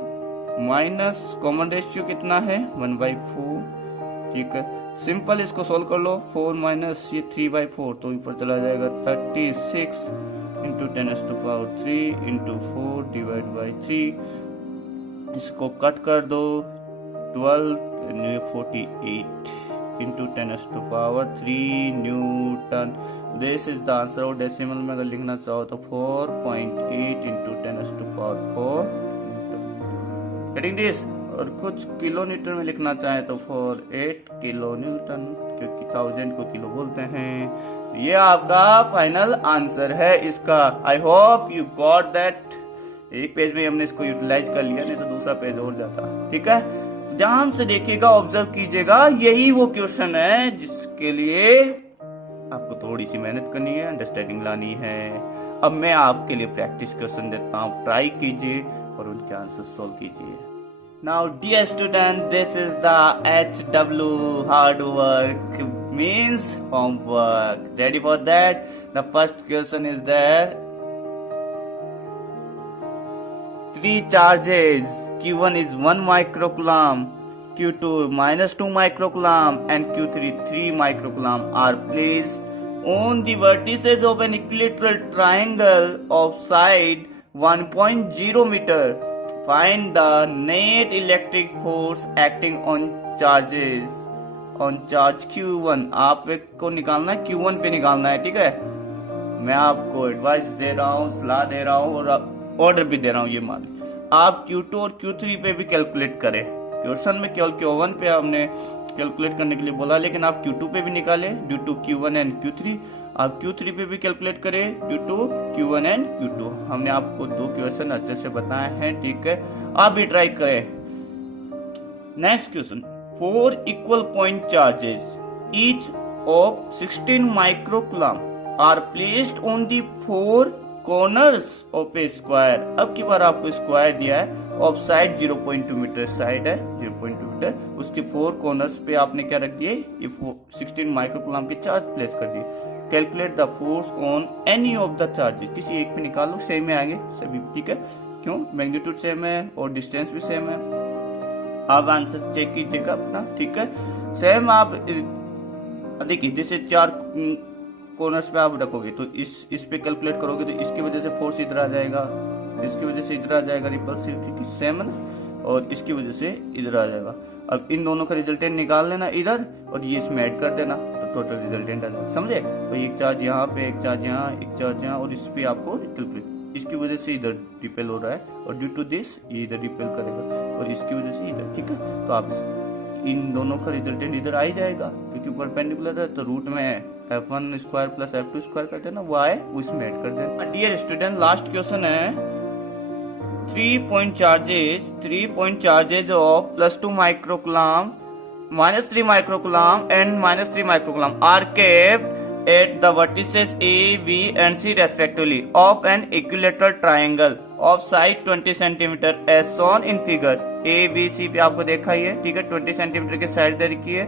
minus common ratio कितना है 1/4। ठीक है, सिंपल इसको सोल्व कर लो। 4 माइनस ये 3/4 तो ऊपर चला जाएगा 36 इंटू 10⁻³ इंटू 4 डिवाइड बाई 3। इसको कट कर दो 12 48 into 10⁻³ Newton. This is the answer. और डेसिमल में अगर लिखना चाहो तो 4.8 इंटू 10⁻⁴ न्यूटन। Getting this? और कुछ किलो न्यूटन में लिखना चाहे तो 48 किलो न्यूटन, क्योंकि 1000 को किलो बोलते हैं। तो ये आपका फाइनल आंसर है इसका। आई होप यू गॉट दैट। एक पेज में हमने इसको यूटिलाइज कर लिया, नहीं तो दूसरा पेज और जाता। ठीक है, तो ध्यान से देखिएगा, ऑब्जर्व कीजिएगा। यही वो क्वेश्चन है जिसके लिए आपको थोड़ी सी मेहनत करनी है, अंडरस्टैंडिंग लानी है। अब मैं आपके लिए प्रैक्टिस क्वेश्चन देता हूँ, ट्राई कीजिए और उनके आंसर सोल्व कीजिए। Now dear student, this is the HW hard work means homework. Ready for that? The first question is there. 3 charges, Q1 is 1 microcoulomb, Q2 minus 2 microcoulomb and Q3 3 microcoulomb are placed on the vertices of an equilateral triangle of side 1.0 meter. Find the net electric force acting on charges on charge Q1. आप को निकालना है, Q1 पे निकालना है। ठीक है, मैं आपको एडवाइस दे रहा हूँ, सलाह दे रहा हूँ और ऑर्डर भी दे रहा हूँ। ये मान आप Q2 और Q3 पे भी कैलकुलेट करें। क्वेश्चन में केवल Q1 पे हमने कैलकुलेट करने के लिए बोला, लेकिन आप Q2 पे भी निकाले due to Q1 and Q3। आप Q3 पे भी कैलकुलेट करें due to Q1 and Q2। हमने आपको 2 क्वेश्चन अच्छे से बताए हैं। ठीक है, आप भी ट्राई करें। Next question, 4 equal point charges each of 16 microcoulomb are placed on the 4 corners of a square. अब की बार आपको स्क्वायर दिया है, ऑफ साइड 0.2 मीटर साइड है 0.2 मीटर, उसके 4 कॉर्नर्स पे आपने क्या रख दिए, ये 16 माइक्रोकूलम के चार्ज प्लेस कर दिए। Calculate the force on any of the charges. किसी एक पे निकालो, सेम में आएंगे सभी। ठीक है, क्यों, मैग्नीट्यूड सेम है और डिस्टेंस भी सेम है। आप आंसर चेक कीजिएगा अपना। ठीक है, सेम आप देखिए, जैसे 4 कॉर्नर्स पे आप रखोगे तो इस पे कैलकुलेट करोगे तो इसकी वजह से फोर्स इधर आ जाएगा, इसकी वजह से इधर आ जाएगा रिपल्सिव, क्योंकि सेम है ना, और इसकी वजह से इधर आ जाएगा। अब इन दोनों का रिजल्टेंट निकाल लेना इधर, और ये इसमें ऐड कर देना, तो टोटल रिजल्टेंट आ जाएगा। समझे? तो एक चार्ज यहाँ पे, एक चार्ज यहाँ, एक चार्ज यहाँ, और इस पे आपको कैलकुलेट, इसकी वजह से इधर रिपेल हो रहा है, और ड्यू टू दिस ये इधर रिपेल करेगा, और इसकी वजह से इधर। ठीक है, तो आप इन दोनों का रिजल्टेंट इधर आ ही जाएगा, क्योंकि परपेंडिकुलर है, तो रूट में f1 square plus f2 square कर देना, y उसमें ऐड कर देना। डियर स्टूडेंट, लास्ट क्वेश्चन है, 3 point charges of +2 microcoulomb, -3 microcoulomb and -3 microcoulomb are kept at the vertices A, B and C respectively of an equilateral triangle of side 20 cm as shown in figure। A, B, C पे आपको देखा ही है। ठीक है, 20 cm की साइड दे रखी है,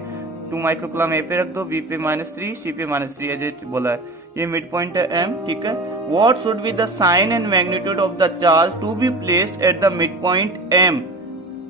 2 माइक्रोकूलम ए पे रख दो, बी पे -3, सी पे -3 एज बोला है। ये मिड पॉइंट है M। ठीक है, what should be the sign and magnitude of the charge to be placed at the mid point M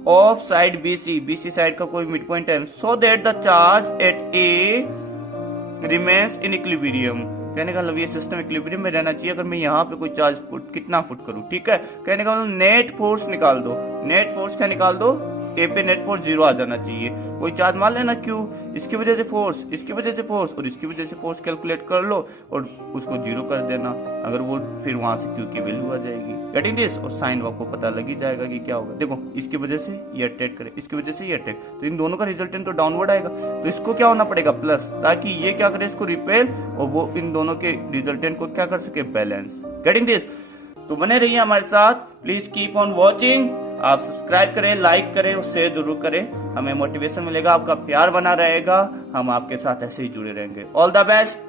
of side BC side का कोई mid point M, so that the charge at A remains in equilibrium. कहने का मतलब ये सिस्टम इक्विलिब्रियम में रहना चाहिए। अगर मैं यहाँ पे कोई चार्ज कितना पुट करूँ। ठीक है, कहने का मतलब नेट फोर्स निकाल दो। नेट फोर्स क्या निकाल दो, ए पे नेट फोर्स 0 आ जाना चाहिए। कोई चार्ज मान लेना Q, इसकी वजह से फोर्स, इसकी वजह से फोर्स और इसकी वजह से फोर्स कैलकुलेट कर लो और उसको 0 कर देना। अगर वो फिर वहां से Q की वैल्यू आ जाएगी, गेटिंग दिस, और साइन आपको पता लग ही जाएगा कि क्या होगा। देखो इसकी वजह से ये अट्रैक्ट करे, इसकी वजह से ये अट्रैक्ट, तो इन दोनों का रिजल्टेंट तो डाउनवर्ड आएगा, तो इसको क्या होना पड़ेगा प्लस, ताकि ये क्या करे इसको रिपेल और वो इन दोनों के रिजल्टेंट को क्या कर सके बैलेंस, गेटिंग दिस। तो बने रहिए हमारे साथ, प्लीज कीप ऑन वॉचिंग। आप सब्सक्राइब करें, लाइक करें और शेयर जरूर करें, हमें मोटिवेशन मिलेगा, आपका प्यार बना रहेगा, हम आपके साथ ऐसे ही जुड़े रहेंगे। All the best.